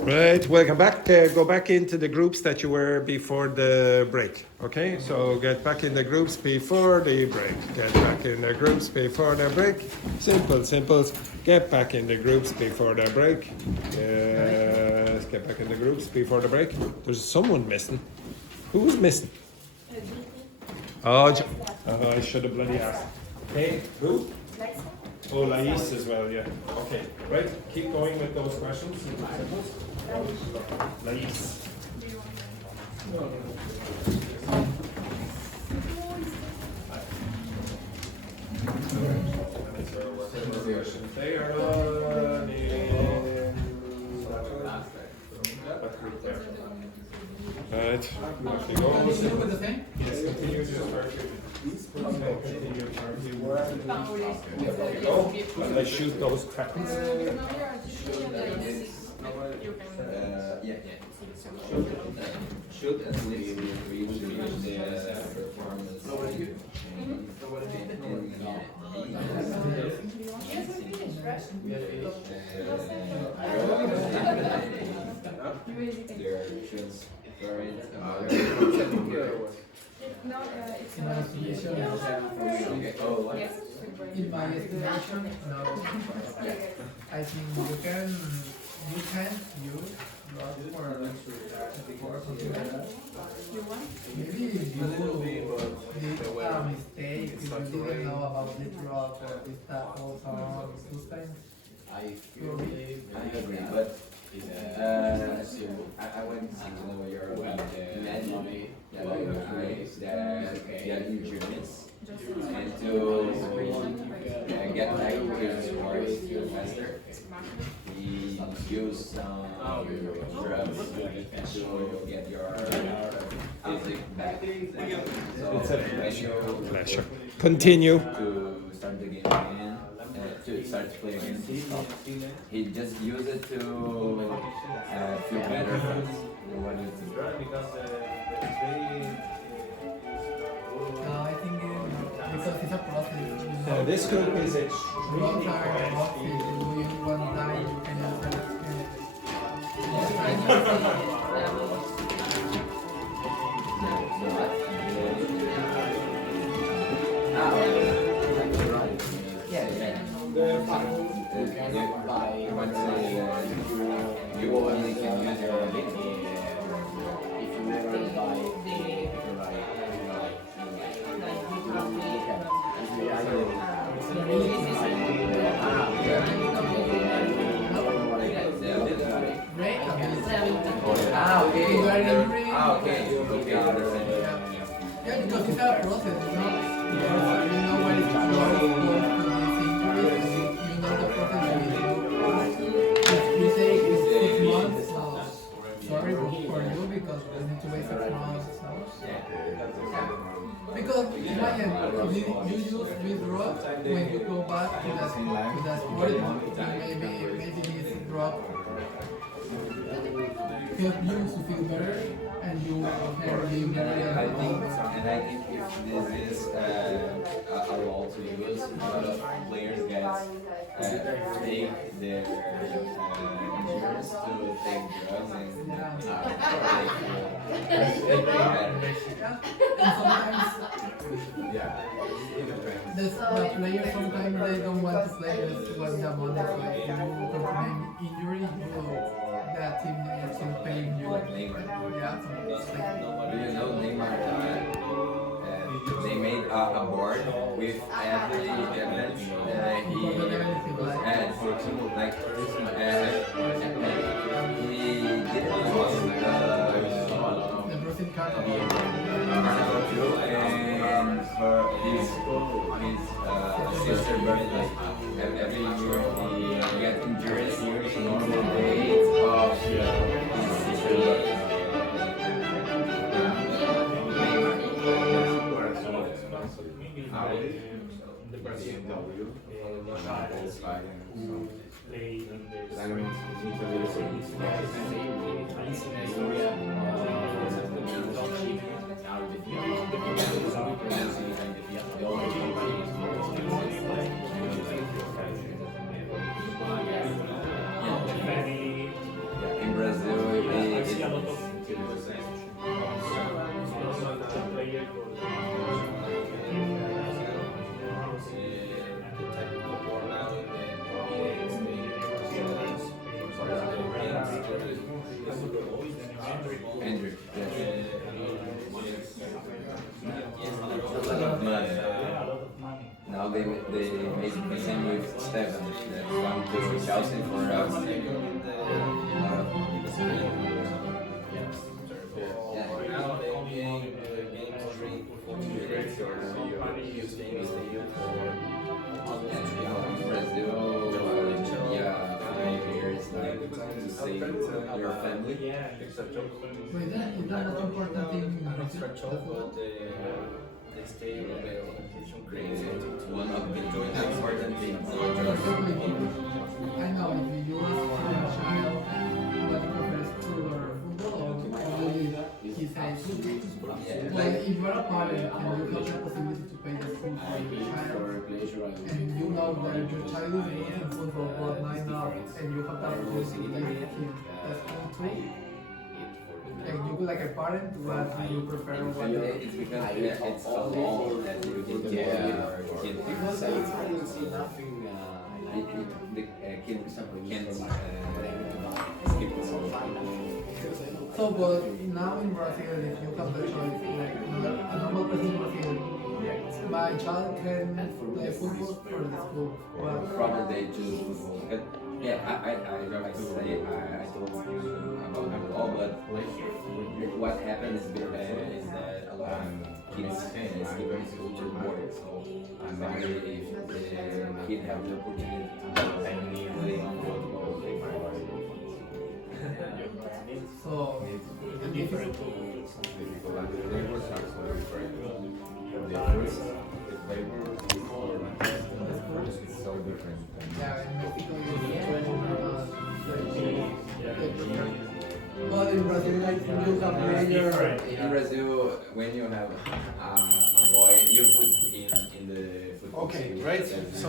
Right, welcome back. Go back into the groups that you were before the break. Okay, so get back in the groups before the break. Get back in the groups before the break. Simple, simple. Get back in the groups before the break. Yes, get back in the groups before the break. There's someone missing. Who was missing? Oh, I should have bloody asked. Hey, who? Oh, Lais as well, yeah. Okay, right. Keep going with those questions. Lais. They are on in what group there? Right. Actually go. Continue with the thing? Yes, continue to start. Go. And they shoot those weapons. Should at least reach the performance. In my estimation, no. I think you can use Rust for something like that. Maybe if you did a mistake, if you didn't know about this drop or this stuff or those things. I agree, but I went to know your imagine that I would raise the new units and to get back to the course faster. We use some drugs to get your physics back. So It's a when pleasure. Continue. to start the game again, to start to play again. He just used it to feel better. What do you think? I think because it's a process. So this group is Drugs extremely are quiet. toxic. Doing one time, you can You only can use your ability if you never buy okay. You are angry. Okay. Yeah, because it's a process, you know. You know what is going to this injury, you know the process you do. If you say it's 6 months, sorry for you because we need to wait 6 months. Because imagine you use this drug when you go back to the sport, maybe this drug help you to feel better and you can be better. I think if this is a law to use, a lot of players take their insurance to take drugs and they feel better. And sometimes the players sometimes they don't want to play just when the money is like you confirm injury, that team is paying you. Yeah, so it's like Do you know Neymar? They made a board with every event he had for example, like he didn't use the Brazilian card. and for his sister birthday. Every year he get injured on the date of his sister's birthday. Andrew. Now they make same with Stefan that come to Chelsea for us. To save your family. But is that not important thing in Brazil? One of the important things. I know if you ask a child what prefers school or football, or only he says football. Like if you're a parent and you have the possibility to pay the school for your child, and you know that your child is good in football but might not, and you have that opportunity to give him the school too. Like you like a parent, what do you prefer? What It's because it's a law that you can get your kid. Because I don't see nothing. The kid can't skip the school. So, but now in Brazil, if you have the choice, like a normal person in Brazil, my child can play football for the school. But Probably they choose football. But yeah, I have to say I told you about it all, but what happens is that a lot of kids skip school to work. So I'm wondering if the kid have the opportunity to play on football. so, The different the flavors are so different. The first flavor is so different. yeah, in Mexico, but in Brazil, like you have major. In Brazil, when you have a boy, you put in the football. Okay, team. right. So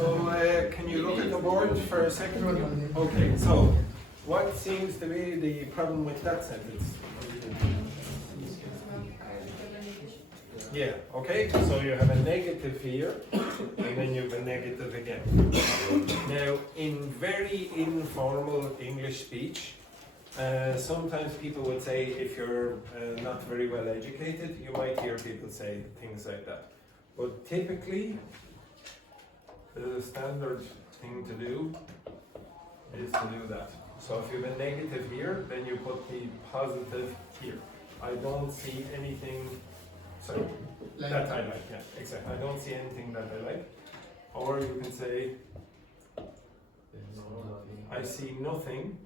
can you look at the board for a second? Right. Okay, so what seems to be the problem with that sentence? Yeah, okay, so you have a negative here, and then you have a negative again. Now, in very informal English speech, sometimes people would say, if you're not very well educated, you might hear people say things like that. But typically, the standard thing to do is to do that. So if you have a negative here, then you put the positive here. I don't see anything, sorry, Like- that I like, yeah, exactly. I don't see anything that I like. Or you can say, I see nothing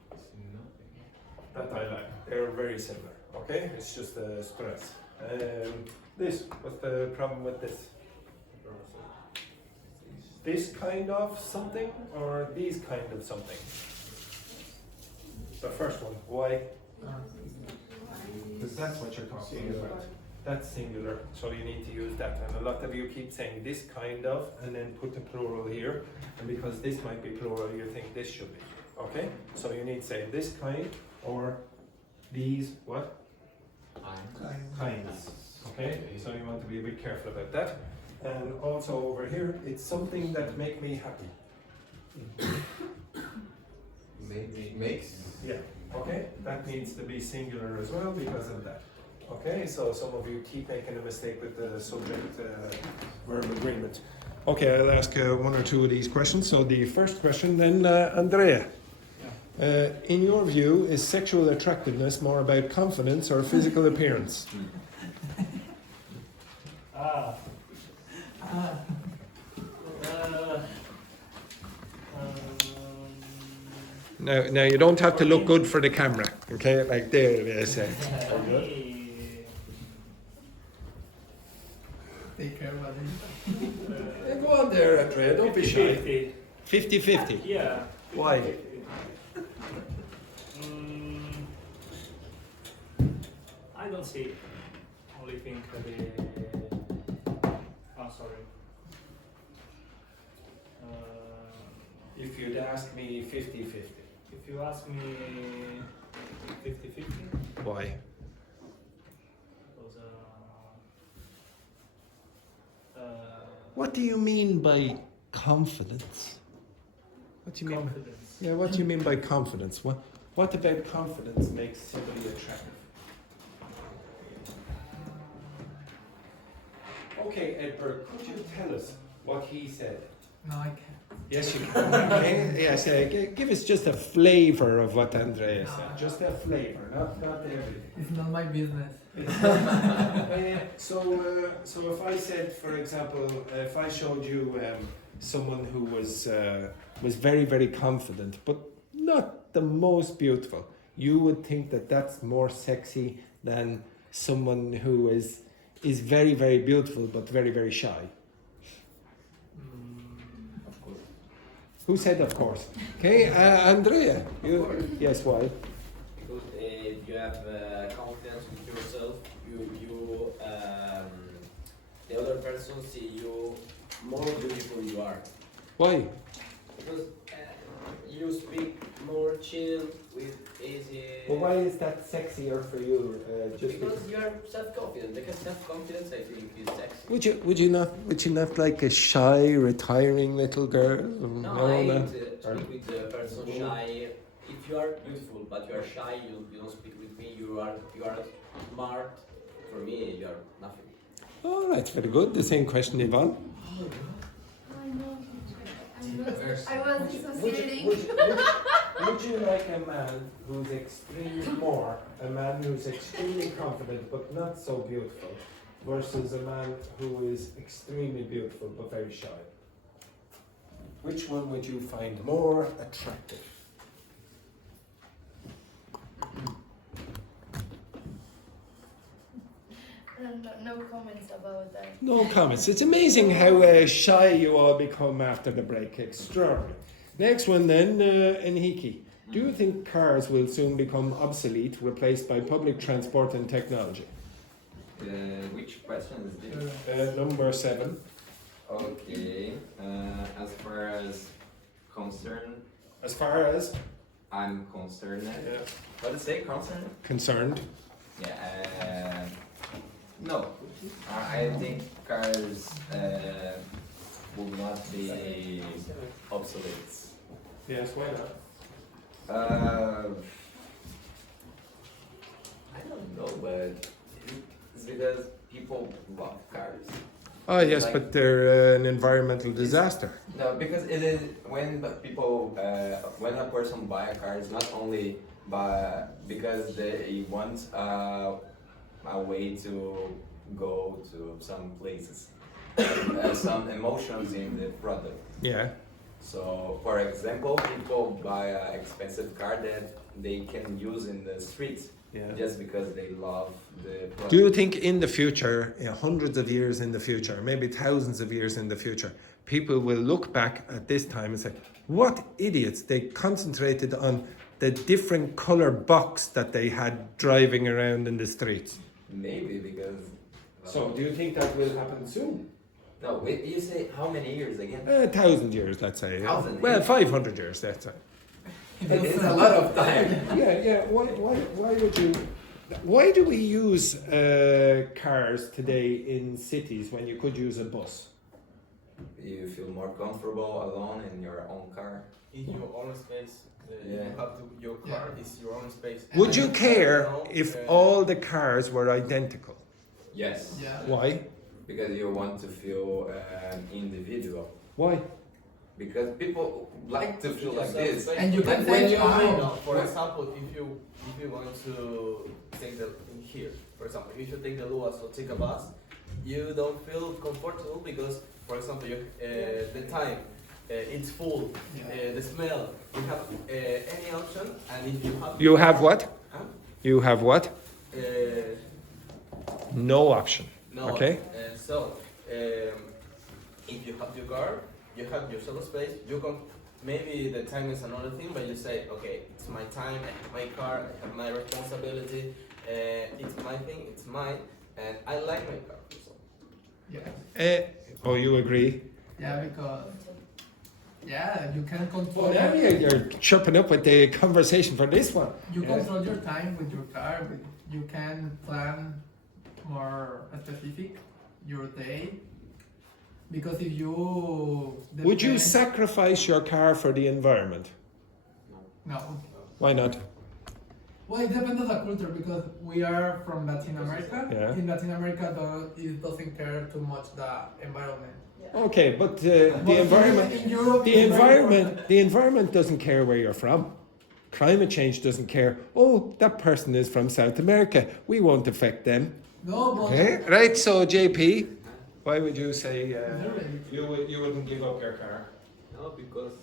that I like. They're very similar, okay? It's just a stress. This, what's the problem with this? This kind of something or these kind of something? The first one, why? Because that's what you're talking about. That's singular, so you need to use that. And a lot of you keep saying this kind of, and then put the plural here. And because this might be plural, you think this should be. Okay? So you need to say this kind or these what? Kinds. Okay? So you want to be a bit careful about that. And also over here, it's something that make me happy. Makes. Yeah. Okay? That needs to be singular as well because of that. Okay, so some of you keep making a mistake with the subject verb agreement. Okay, I'll ask one or two of these questions. So the first question then, Andrea. In your view, is sexual attractiveness more about confidence or physical appearance? Now you don't have to look good for the camera, okay? Like there it is. Take care about it. Yeah, go on there, Andrea, don't be shy. 50-50. Yeah. Why? I don't see. Only think the. Oh, sorry. If you'd ask me 50-50. If you ask me 50-50, Why? because What do you mean by confidence? What do you mean? confidence. Yeah, what do you mean by confidence? What about confidence makes somebody attractive? Okay, Edward, could you tell us what he said? No, I can't. Yes, you can. Okay? Yes, give us just a flavour of what Andrea said. Just a flavour, not everything. It's not my business. So if I said, for example, if I showed you someone who was very, very confident, but not the most beautiful, you would think that that's more sexy than someone who is very, very beautiful but very, very shy. Of course. Who said of course? Okay, Andrea. Yes, why? Because if you have confidence with yourself, the other person see you more beautiful you are. Why? Because you speak more chill with easy. Well, why is that sexier for you? Because you are self-confident. Because self-confidence, I think, is sexy. Would you not like a shy, retiring little girl? No, I hate speak with the person shy. If you are beautiful but you are shy, you don't speak with me. You are smart. For me, you are nothing. Oh, that's very good. The same question, Yvonne. I was dissociating. Would you like a man who's extremely confident but not so beautiful, versus a man who is extremely beautiful but very shy? Which one would you find more attractive? No comments about that. No comments. It's amazing how shy you all become after the break. Extraordinary. Next one then, Enrique. Do you think cars will soon become obsolete, replaced by public transport and technology? Which question is this? Number 7. Okay. As far as concerned, As far as I'm concerned. What did it say? concerned. Yeah. No. I think cars will not be obsolete. Yes, why not? I don't know, but it's because people love cars. Oh yes, Like- but they're an environmental disaster. No, because it is when the people, when a person buy a car, it's not only because they want a way to go to some places, some emotions in the product. Yeah. So, for example, people buy an expensive car that they can use in the streets Yeah. just because they love the product. Do you think in the future, hundreds of years in the future, maybe thousands of years in the future, people will look back at this time and say, what idiots, they concentrated on the different color box that they had driving around in the streets? Maybe because. So do you think that will happen soon? No, wait, you say how many years again? 1,000 years, let's say. 1,000 Well, years? 500 years, let's say. It's a lot of time. Yeah. Why do we use cars today in cities when you could use a bus? You feel more comfortable alone in your own car. In your own space. Yeah. You have to, your car is your own space. Would you care No, if all the cars were identical? Yes. Yeah. Why? Because you want to feel individual. Why? Because people like to feel like this. And you can when say, you oh, for example, if you want to take the in here, for example, if you take the Luas or take a bus, you don't feel comfortable because, for example, the time it's full, the smell. You have any option, and if you have You have what? Huh? You have what? Uh, No option. No. Okay. If you have your car, you have your solo space. You can maybe the time is another thing, but you say, okay, it's my time, I have my car, I have my responsibility. It's my thing, it's mine, and I like my car. So. yeah. Oh, you agree? Yeah, because you can control. Well, now you're chirping up with the conversation for this one. You Yeah. control your time with your car. You can plan more specific your day. Because if you Would you depend- sacrifice your car for the environment? No. Why not? Well, it depends on the culture because we are from Latin America. Yeah. In Latin America, it doesn't care too much the environment. Okay, but But the environment, in Europe, it's very important. the environment doesn't care where you're from. Climate change doesn't care. Oh, that person is from South America. We won't affect them. No, but Okay, right. So JP, why would you say Really? you wouldn't give up your car? No, because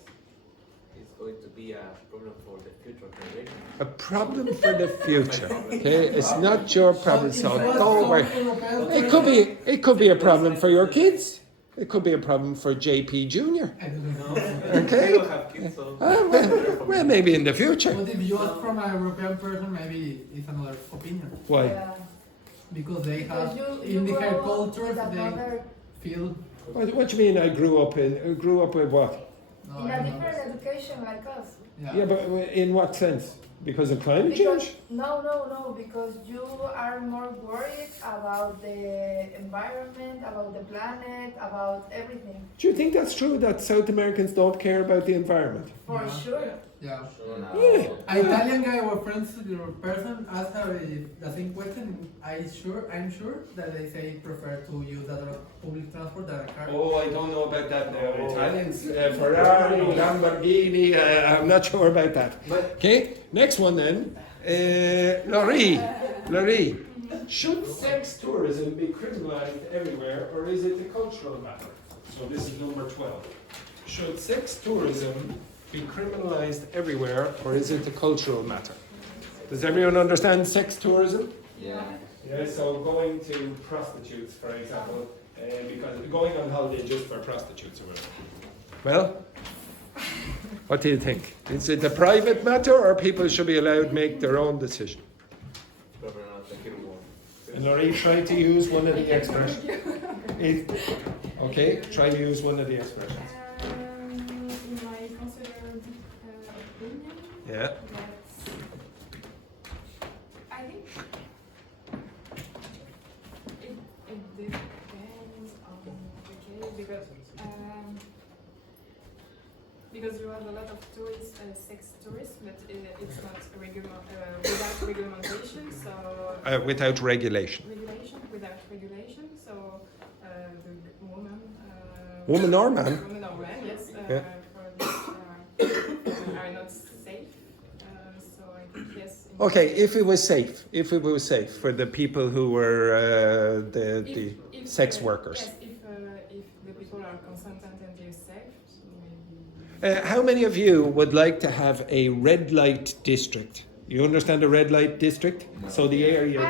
it's going to be a problem for the future generation. A problem for the future. Okay, it's not your problem. So go away. It could be a problem for your kids. It could be a problem for JP Junior. I don't know. Okay. We don't have kids, so Well, maybe in the future. But if you ask from a European person, maybe it's another opinion. Why? Yeah. Because they have, Because in you their grow culture, with they another, feel. What do you mean? I grew up with what? No, in I a don't know. different education like us. Yeah, but in what sense? Because of climate Because, change? no, because you are more worried about the environment, about the planet, about everything. Do you think that's true that South Americans don't care about the environment? For Yeah. sure. Yeah. Really? An Italian guy or friends or person asked her if the same question. I'm sure that they say prefer to use the public transport than a car. Oh, I don't know about that now. Italians, Ferrari, Lamborghini, I'm not sure about that. Okay, next one then. Laurie, should sex tourism be criminalized everywhere or is it a cultural matter? So this is number 12. Should sex tourism be criminalized everywhere or is it a cultural matter? Does everyone understand sex tourism? Yeah. Yeah, so going to prostitutes, for example, because going on holiday just for prostitutes or whatever. Well, what do you think? Is it a private matter or people should be allowed to make their own decision? probably not the hero one. And Laurie, try to use one of the expressions. Okay, try to use one of the expressions. In my considered opinion, Yeah. I think it depends on the case because you have a lot of tourists, sex tourists, but it's not without regulation. So Without regulation. without regulation. So the woman. Woman or man? Women or men, yes. Yeah. For this, are not safe. So I think yes. Okay, if it was safe for the people who were the If, sex workers. Yes, if the people are consentant and they're safe, so maybe. How many of you would like to have a red light district? You understand a red light district? So the area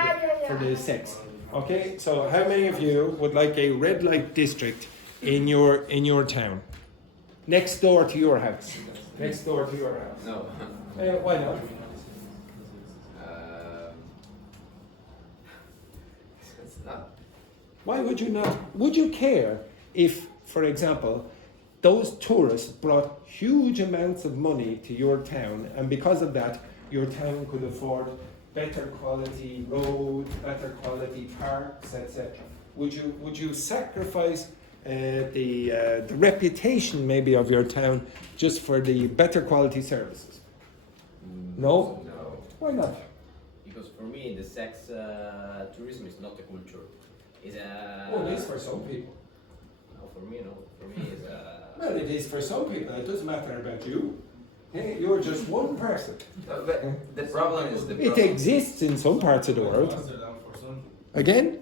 for the sex. Okay, so how many of you would like a red light district in your town? Next door to your house. Next door to your house. No. Why not? It's not. Why would you not? Would you care if, for example, those tourists brought huge amounts of money to your town, and because of that, your town could afford better quality roads, better quality parks, etc. Would you sacrifice the reputation maybe of your town just for the better quality services? No? No. Why not? Because for me, the sex tourism is not a culture. It's a. Well, it is for some people. No, for me, no. For me, it's a. Well, it is for some people. It doesn't matter about you. Hey, you're just one person. No, but the problem is It exists in some parts of the world. Amsterdam for some. Again?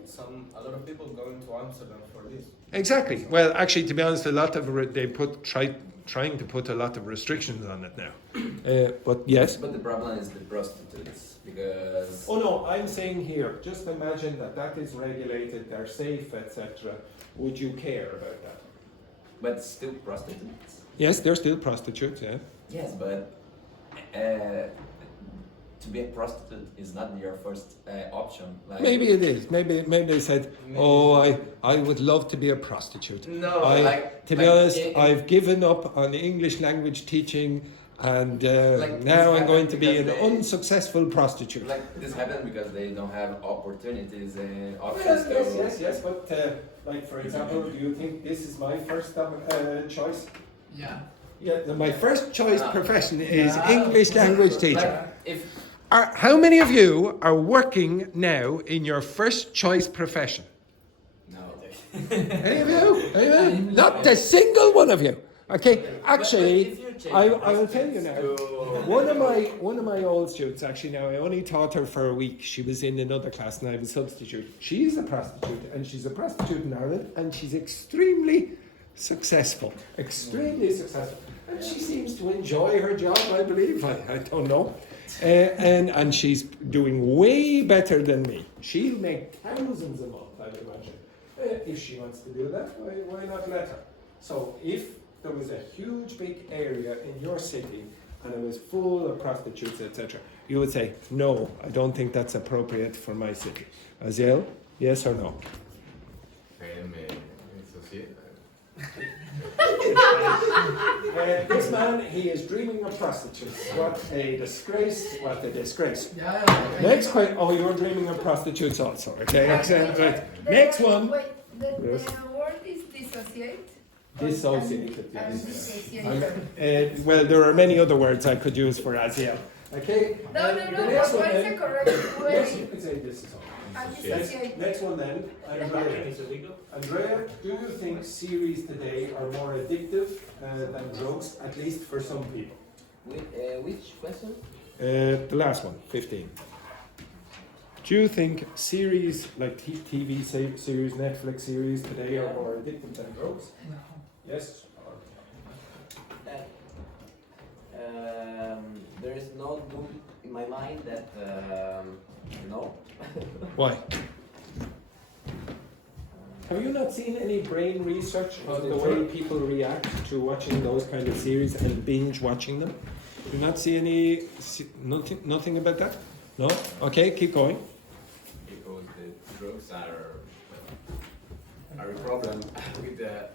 A lot of people going to Amsterdam for this. Exactly. Well, actually, to be honest, a lot of trying to put a lot of restrictions on it now. But yes. But the problem is the prostitutes because. Oh no, I'm saying here. Just imagine that is regulated. They're safe, etc. Would you care about that? But still prostitutes. Yes, they're still prostitutes. Yeah. Yes, but to be a prostitute is not your first option. Like, Maybe it is. Maybe they said, "Oh, I would love to be a prostitute." No, To be honest, I've given up on the English language teaching, and Like, now this I'm going to happened be an because they- unsuccessful prostitute. Like this happened because they don't have opportunities and options to. Yes. But like for example, do you think this is my first choice? Yeah. Yeah, my first choice Ah. profession is Yeah. English language teacher. Like if How many of you are working now in your first choice profession? No. Any of you? Any of you? Not a single one of you. Okay, actually, I will tell you now. One of my old students, actually now, I only taught her for a week. She was in another class and I was a substitute. She's a prostitute and she's a prostitute in Ireland and she's extremely successful. Extremely successful. And she seems to enjoy her job, I believe. I don't know. And she's doing way better than me. She'll make thousands a month, I would imagine. If she wants to do that, why not let her? So if there was a huge big area in your city and it was full of prostitutes, etc., you would say, no, I don't think that's appropriate for my city. Aziel, yes or no? This man, he is dreaming of prostitutes. What a disgrace, what a disgrace. Next question. Oh, you're dreaming of prostitutes also. Okay, excellent. Right. Next one. Wait, the Yes. word is dissociate. Dissociated, And yes. dissociation. Well, there are many other words I could use for Aziel. Okay? No, The what next one is then- the correct Yes, you way? could say dissociate. Dissociate. Next one then, Andrea. Is it legal? Andrea, do you think series today are more addictive than drugs, at least for some people? Which question? The last one, 15. Do you think series like TV series, Netflix series today are more addictive than drugs? Yes? There is no rule in my mind that no. Why? Have you not seen any brain research on the way people react to watching those kind of series and binge watching them? Do you not see any, nothing about that? No? Okay, keep going. Because the drugs are a problem with the.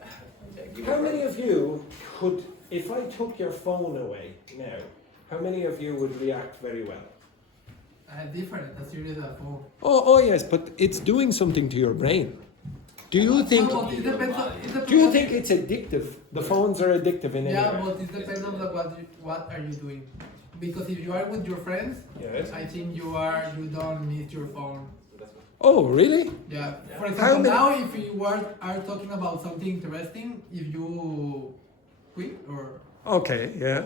How many of you could, if I took your phone away now, how many of you would react very well? Different, a series of phone. Oh yes, but it's doing something to your brain. Do you think? No, but it depends Do you think it's addictive? The phones are addictive in any Yeah, way. but it depends on what are you doing. Because if you are with your friends, Yes. I think you don't need your phone. Oh really? Yeah. For How example, many- now if you are talking about something interesting, if you quit or Okay, yeah.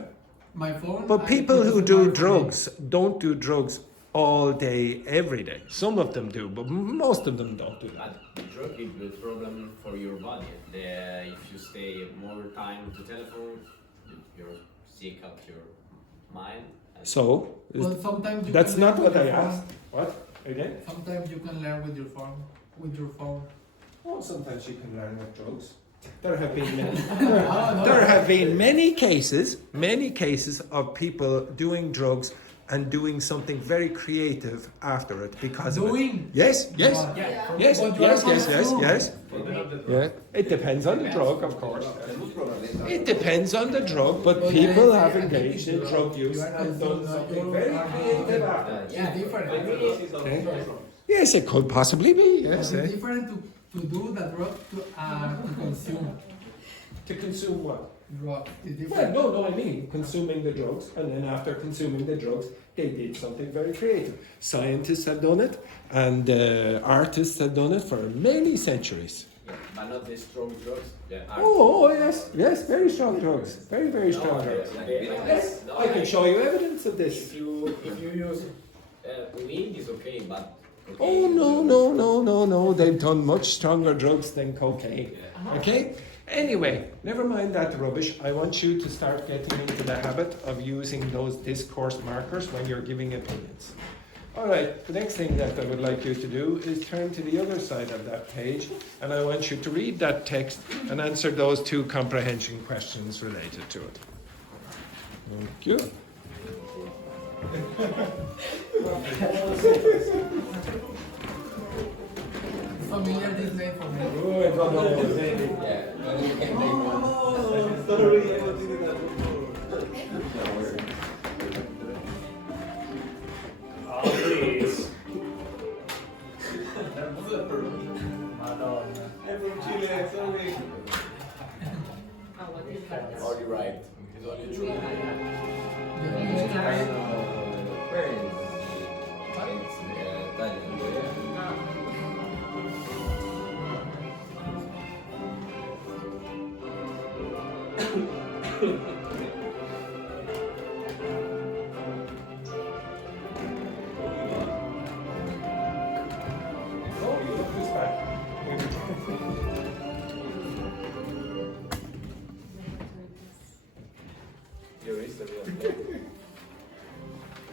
my phone. But I people think who it's do more for me. drugs don't do drugs all day, every day. Some of them do, but most of them don't do that. But the drug is a problem for your body. If you stay more time to telephone, you're sick of your mind. So, But sometimes you that's can not learn what with I your phone. asked. What? Again? Sometimes you can learn with your phone. Oh, sometimes you can learn with drugs. There have been many. No. There have been many cases of people doing drugs and doing something very creative after it because of it. Doing. Yes, yes, Yeah. yes, But you are yes, yes, yes, consumed. yes. Yeah. It depends on the drug, of course. It depends on the drug, but people have engaged in drug use and done something very creative after. It's different. Okay. Yes, it could possibly be. Yes. It's different to do the drug to consume To consume what? drug. It's Well, different. no, I mean consuming the drugs, and then after consuming the drugs, they did something very creative. Scientists have done it, and artists have done it for many centuries. Yeah, but not the strong drugs. Oh, yes, yes, very strong drugs, very, very strong drugs. Yes, No, I can show you evidence of this. If you use weed, is okay, but. Oh, no, they've done much stronger drugs than cocaine. Okay? Anyway, never mind that rubbish. I want you to start getting into the habit of using those discourse markers when you're giving opinions. All right, the next thing that I would like you to do is turn to the other side of that page, and I want you to read that text and answer those 2 comprehension questions related to it. Thank you. It's familiar this name for me. Oh, I don't know his name. Oh, please. Madonna. I'm from Chile, sorry. Are you right? It's only true. The music, right? Where is Oh, you look who's back. Your history of play.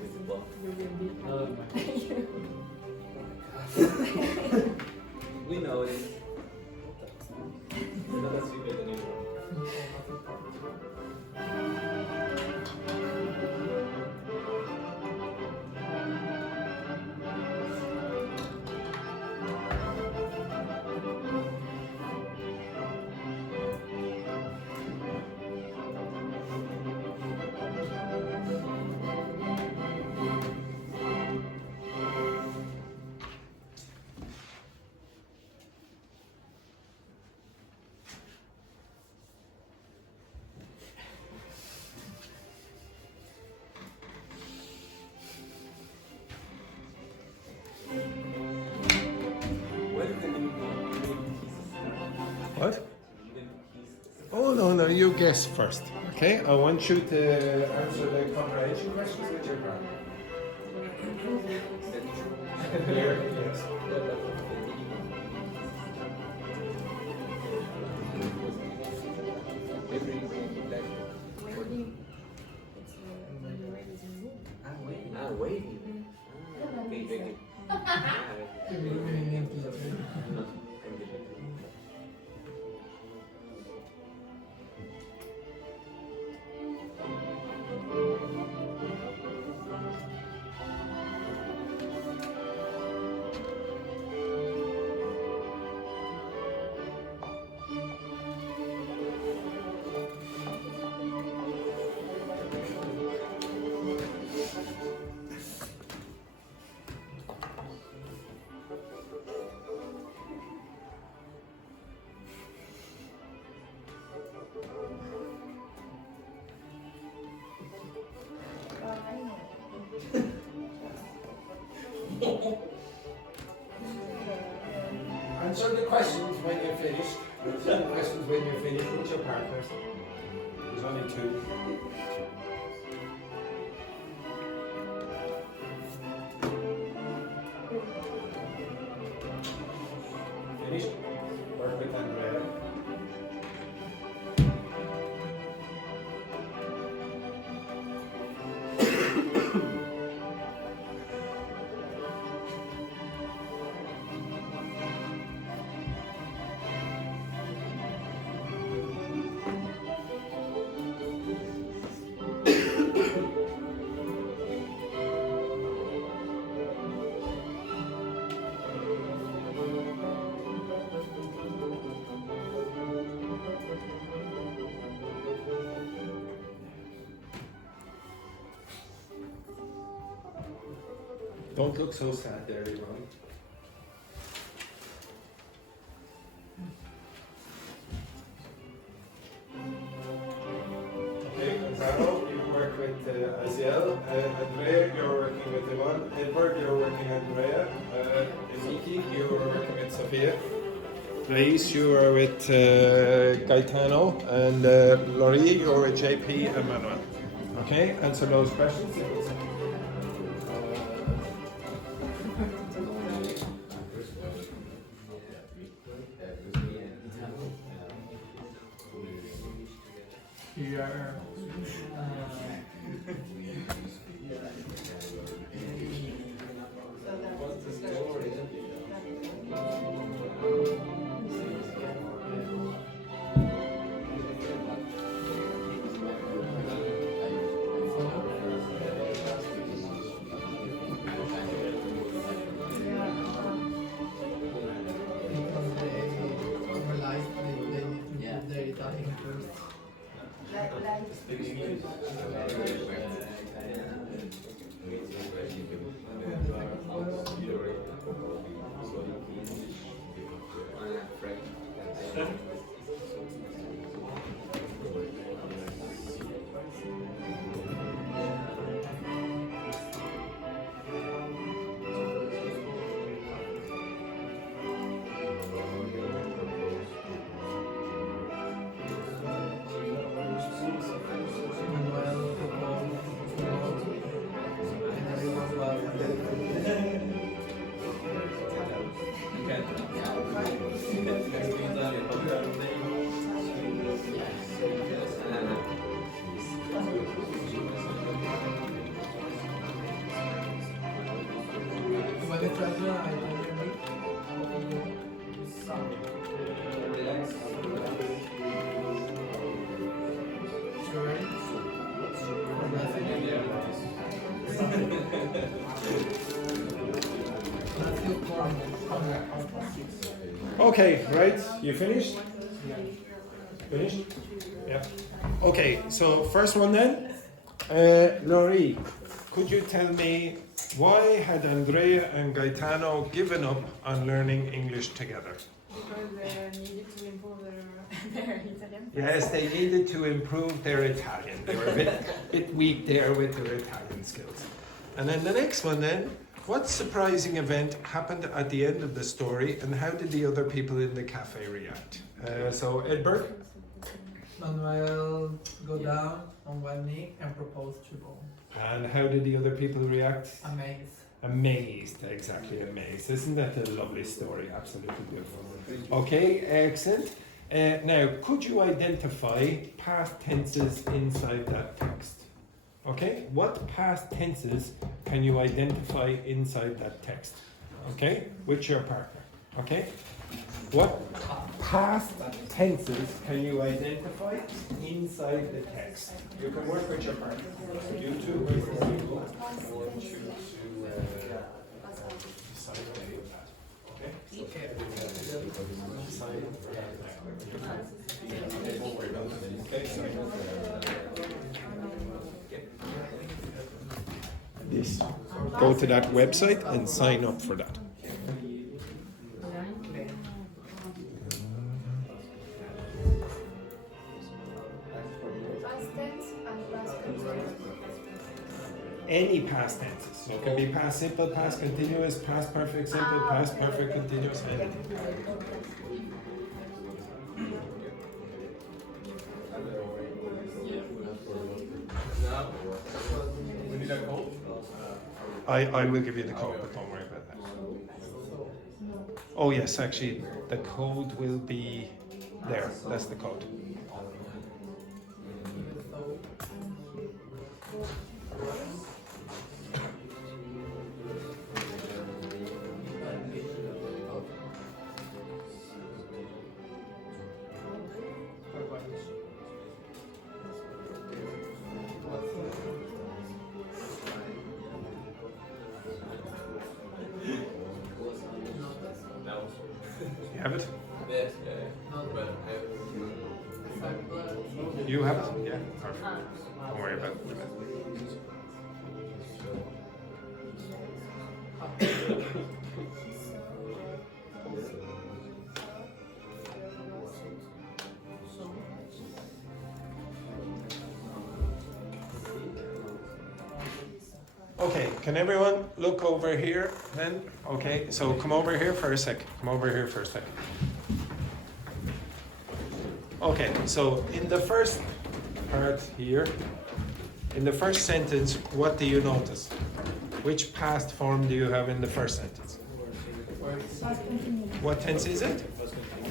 With the ball. We know it. Not as secret anymore. Where did the name What? Oh, no, you guess first. Okay, I want you to answer the comprehension questions with your partner. Here, yes. Ah, waiting. Okay, thank you. Answer the questions when you're finished. Answer the questions when you're finished with your partners. There's only two. Finished? Work with Andrea. Don't look so sad there, Yvonne. Okay, Gonzalo, you work with Aziel. Andrea, you're working with Yvonne. Edward, you're working with Andrea. Eniki, you're working with Sophia. Reis, you are with Gaetano. And Laurie, you're with JP and Manuel. Okay, answer those questions. Here. frase I don't read. Sorry. Matthew Cornwall. Okay, right? You finished? Finished? Yeah. Okay, so first one then. Laurie, could you tell me why had Andrea and Gaetano given up on learning English together? Because they needed to improve their Italian. Yes, they needed to improve their Italian. They were a bit weak there with their Italian skills. And then the next one then, what surprising event happened at the end of the story and how did the other people in the cafe react? So Edberg? Manuel go down on one knee and propose to go. And how did the other people react? Amazed. Amazed, exactly amazed. Isn't that a lovely story? Absolutely beautiful. Okay, excellent. Now, could you identify past tenses inside that text? Okay, what past tenses can you identify inside that text? Okay, with your partner. Okay, what past tenses can you identify inside the text? You can work with your partner. You two, before you go, I want you to decide where you that. Okay? This. Go to that website and sign up for that. Past tense and past continuous. Any past tenses. So it can be past simple, past continuous, past perfect simple, past perfect continuous, anything. We need a code. I will give you the code, but don't worry about that. Oh yes, actually, the code will be there. That's the code. You have it? Yes, but You have it? Yeah, perfect. Don't worry about it. Okay, can everyone look over here then? Okay, so come over here for a second. Come over here for a second. Okay, so in the first part here, in the first sentence, what do you notice? Which past form do you have in the first sentence? What tense is it?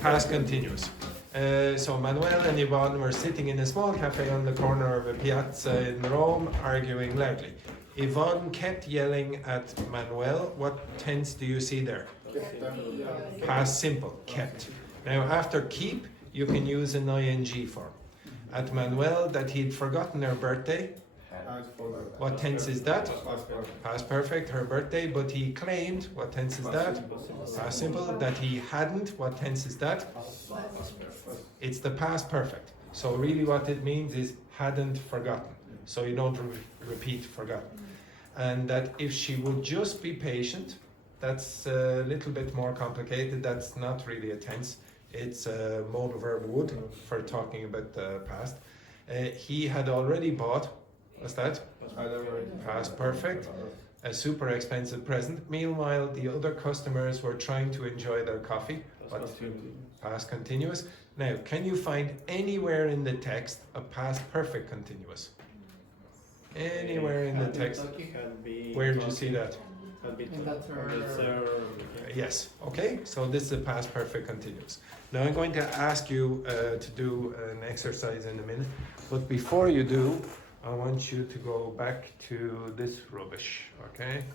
Past continuous. So Manuel and Yvonne were sitting in a small cafe on the corner of a piazza in Rome, arguing loudly. Yvonne kept yelling at Manuel. What tense do you see there? Past simple, kept. Now after keep, you can use an ing form. At Manuel that he'd forgotten her birthday. What tense is that? Past perfect, her birthday, but he claimed. What tense is that? Past simple, that he hadn't. What tense is that? It's the past perfect. So really what it means is hadn't forgotten. So you don't repeat forgotten. And that if she would just be patient, that's a little bit more complicated. That's not really a tense. It's a modal verb would for talking about the past. He had already bought, what's that? Past perfect, a super expensive present. Meanwhile, the other customers were trying to enjoy their coffee. What? Past continuous. Now, can you find anywhere in the text a past perfect continuous? Anywhere in the text. Where did you see that? Yes, okay, so this is a past perfect continuous. Now I'm going to ask you to do an exercise in a minute, but before you do, I want you to go back to this rubbish, okay?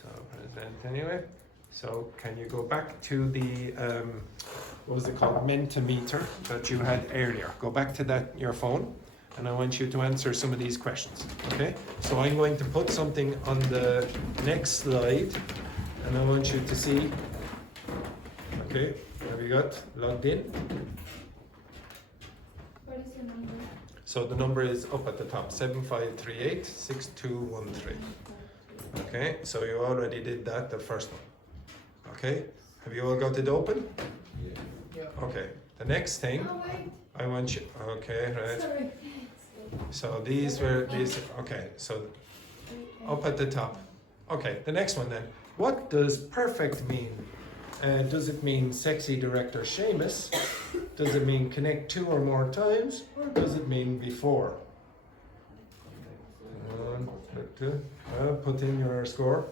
So present anyway. So can you go back to the what was it called, Mentimeter that you had earlier? Go back to that your phone, and I want you to answer some of these questions. Okay. So I'm going to put something on the next slide, and I want you to see. Okay. Have you got logged in? What is the number? So the number is up at the top, 7538-6213. Okay, so you already did that, the first one. Okay, have you all got it open? Yeah. Okay, the next thing, Oh, wait. I want you, okay, right. Sorry. So these were, okay, so up at the top. Okay, the next one then. What does perfect mean? Does it mean sexy director Seamus? Does it mean connect 2 or more times? Or does it mean before? 1, 2, put in your score.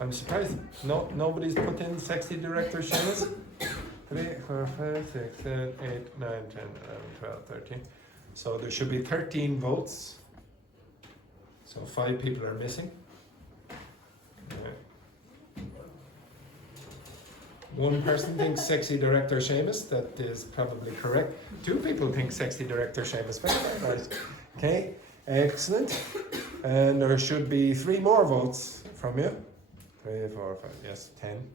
I'm surprised nobody's put in sexy director Seamus. 3, 4, 5, 6, 7, 8, 9, 10, 11, 12, 13. So there should be 13 votes. So 5 people are missing. One person thinks sexy director Seamus. That is probably correct. 2 people think sexy director Seamus. Very nice. Okay, excellent. And there should be 3 more votes from you. 3, 4, 5, yes, 10.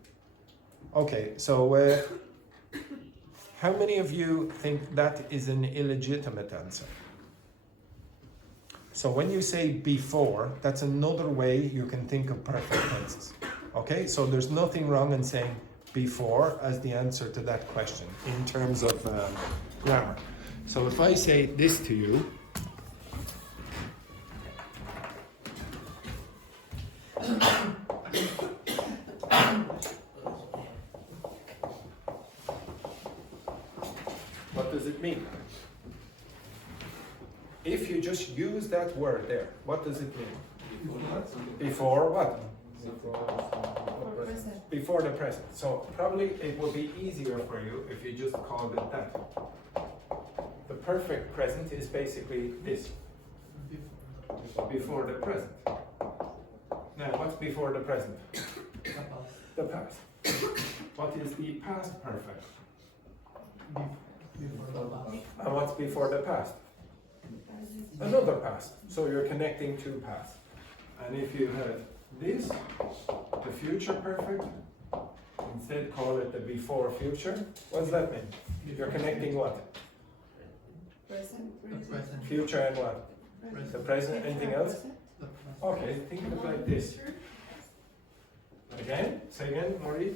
Okay, so how many of you think that is an illegitimate answer? So when you say before, that's another way you can think of perfect tenses. Okay, so there's nothing wrong in saying before as the answer to that question in terms of grammar. So if I say this to you, what does it mean? If you just use that word there, what does it mean? Before what? For present. Before the present. So probably it will be easier for you if you just called it that. The perfect present is basically this. Before the present. Now what's before the present? The past. What is the past perfect? And what's before the past? Another past. So you're connecting 2 pasts. And if you have this, the future perfect, instead call it the before future. What does that mean? You're connecting what? Present. Future and what? The present. Anything else? Okay, think of it like this. Again? Say again, Marie?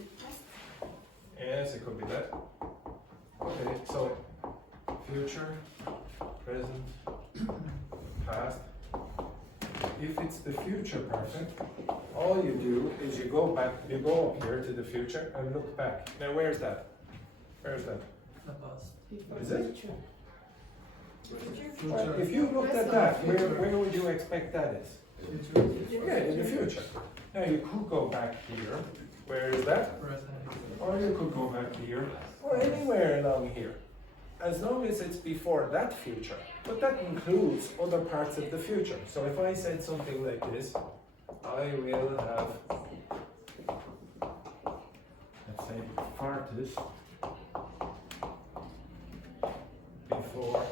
Yes, it could be that. Okay, so future, present, past. If it's the future perfect, all you do is you go back, you go up here to the future and look back. Now where's that? Where's that? Is it? If you looked at that, where would you expect that is? Yeah, in the future. Now you could go back here. Where is that? Or you could go back here, or anywhere along here. As long as it's before that future. But that includes other parts of the future. So if I said something like this, I will have, let's say, farted before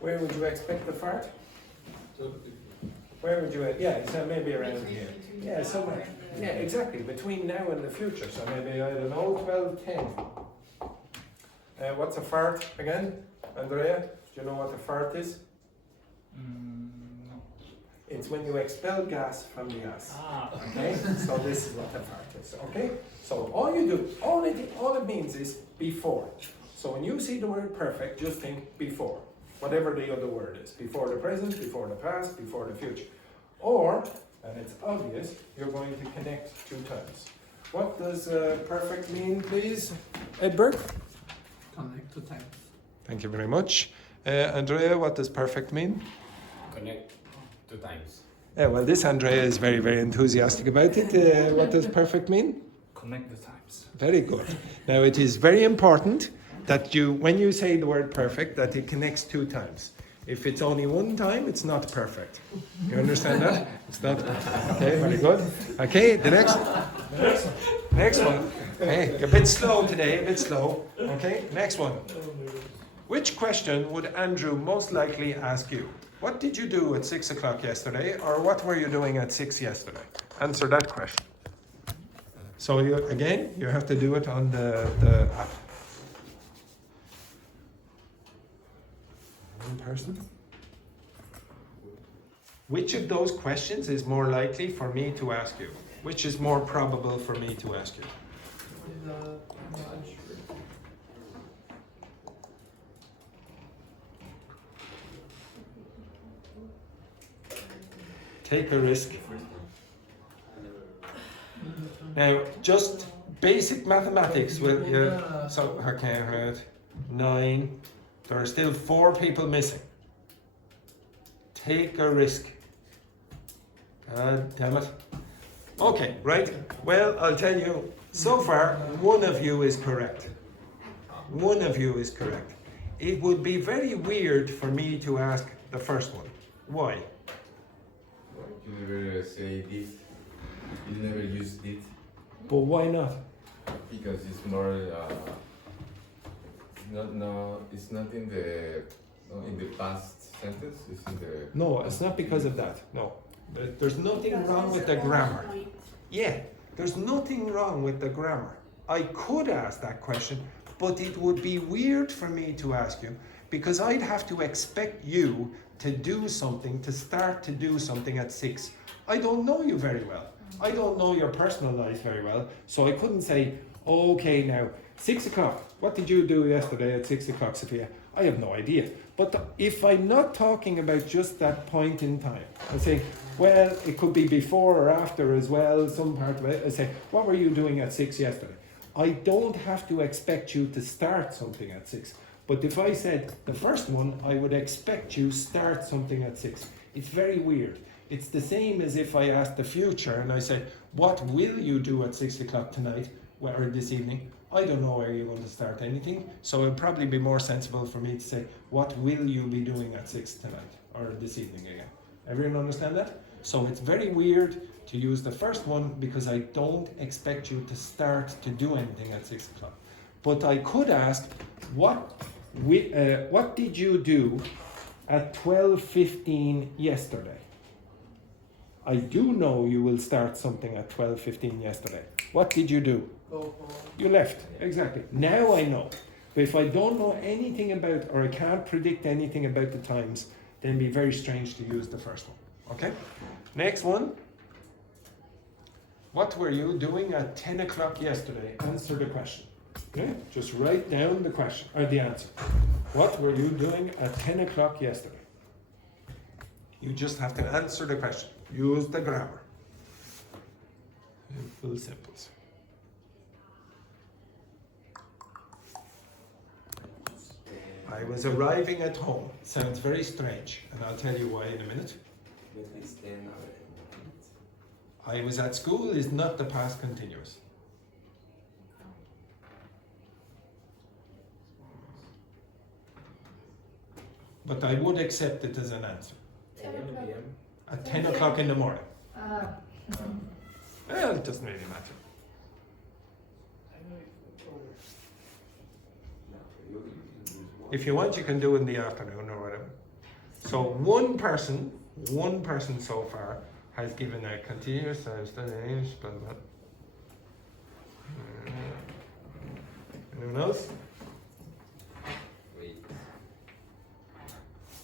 where would you expect the fart? Where would you, yeah, so maybe around here. Yeah, somewhere. Yeah, exactly, between now and the future. So maybe, I don't know, 12, 10. What's a fart again? Andrea, do you know what a fart is? No. It's when you expel gas from the ass. Okay, so this is what a fart is. Okay, so all you do, all it means is before. So when you see the word perfect, just think before. Whatever the other word is. Before the present, before the past, before the future. Or, and it's obvious, you're going to connect 2 times. What does perfect mean, please, Edberg? Connect 2 times. Thank you very much. Andrea, what does perfect mean? Connect 2 times. Yeah, well, this Andrea is very, very enthusiastic about it. What does perfect mean? Connect the times. Very good. Now, it is very important that you, when you say the word perfect, that it connects 2 times. If it's only 1 time, it's not perfect. You understand that? It's not perfect. Okay, very good. Okay, the next one. Hey, a bit slow today, a bit slow. Okay, next one. Which question would Andrew most likely ask you? What did you do at 6 o'clock yesterday, or what were you doing at 6 yesterday? Answer that question. So you have to do it on the app. One person. Which of those questions is more likely for me to ask you? Which is more probable for me to ask you? Not sure. Take a risk. Now, just basic mathematics will you. So, okay, right. 9. There are still 4 people missing. Take a risk. God damn it. Okay, right. Well, I'll tell you, so far, one of you is correct. One of you is correct. It would be very weird for me to ask the first one. Why? You never say did. You never use did. But why not? Because it's more. It's not in the past sentence. It's in the. No, it's not because of that. No. There's nothing wrong with the grammar. Yeah, there's nothing wrong with the grammar. I could ask that question, but it would be weird for me to ask you because I'd have to expect you to do something, to start to do something at 6. I don't know you very well. I don't know your personal life very well. So I couldn't say, okay, now, 6 o'clock. What did you do yesterday at 6 o'clock, Sophia? I have no idea. But if I'm not talking about just that point in time, I say, well, it could be before or after as well, some part of it. I say, what were you doing at 6 yesterday? I don't have to expect you to start something at 6. But if I said the first one, I would expect you start something at 6. It's very weird. It's the same as if I asked the future and I said, what will you do at 6 o'clock tonight or this evening? I don't know, are you going to start anything? So it'd probably be more sensible for me to say, what will you be doing at 6 tonight or this evening again? Everyone understand that? So it's very weird to use the first one because I don't expect you to start to do anything at 6 o'clock. But I could ask, what did you do at 12:15 yesterday? I do know you will start something at 12:15 yesterday. What did you do? You left, exactly. Now I know. But if I don't know anything about, or I can't predict anything about the times, then it'd be very strange to use the first one. Okay? Next one. What were you doing at 10 o'clock yesterday? Answer the question. Okay? Just write down the question, or the answer. What were you doing at 10 o'clock yesterday? You just have to answer the question. Use the grammar. Full simples. I was arriving at home. Sounds very strange, and I'll tell you why in a minute. I was at school is not the past continuous. But I would accept it as an answer. 10 o'clock. At 10 o'clock in the morning. Well, it doesn't really matter. If you want, you can do it in the afternoon or whatever. So one person so far has given a continuous times English, blah, blah. Anyone else?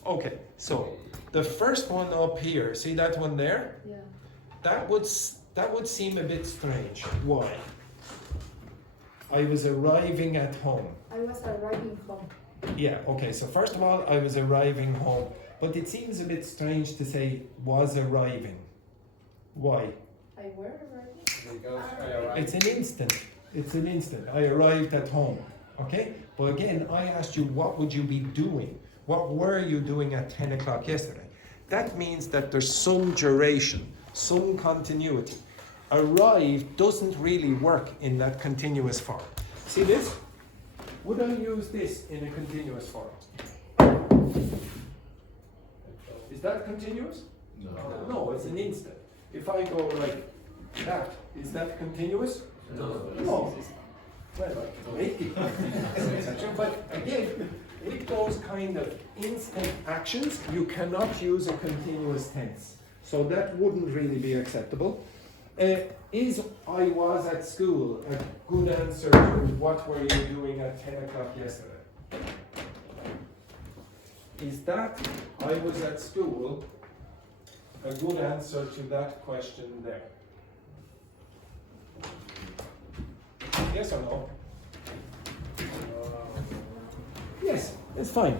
Okay, so the first one up here, see that one there? Yeah. That would seem a bit strange. Why? I was arriving at home. I was arriving home. Yeah, okay, so first of all, I was arriving home. But it seems a bit strange to say was arriving. Why? I were arriving. Because I arrived. It's an instant. It's an instant. I arrived at home. Okay? But again, I asked you, what would you be doing? What were you doing at 10 o'clock yesterday? That means that there's some duration, some continuity. Arrived doesn't really work in that continuous form. See this? would I use this in a continuous form? Is that continuous? No. No, it's an instant. If I go like that, is that continuous? No. No. Well, I can make it etc. But again, with those kind of instant actions, you cannot use a continuous tense. So that wouldn't really be acceptable. Is I was at school a good answer to what were you doing at 10 o'clock yesterday? Is that I was at school a good answer to that question there? Yes or no? Yes, it's fine.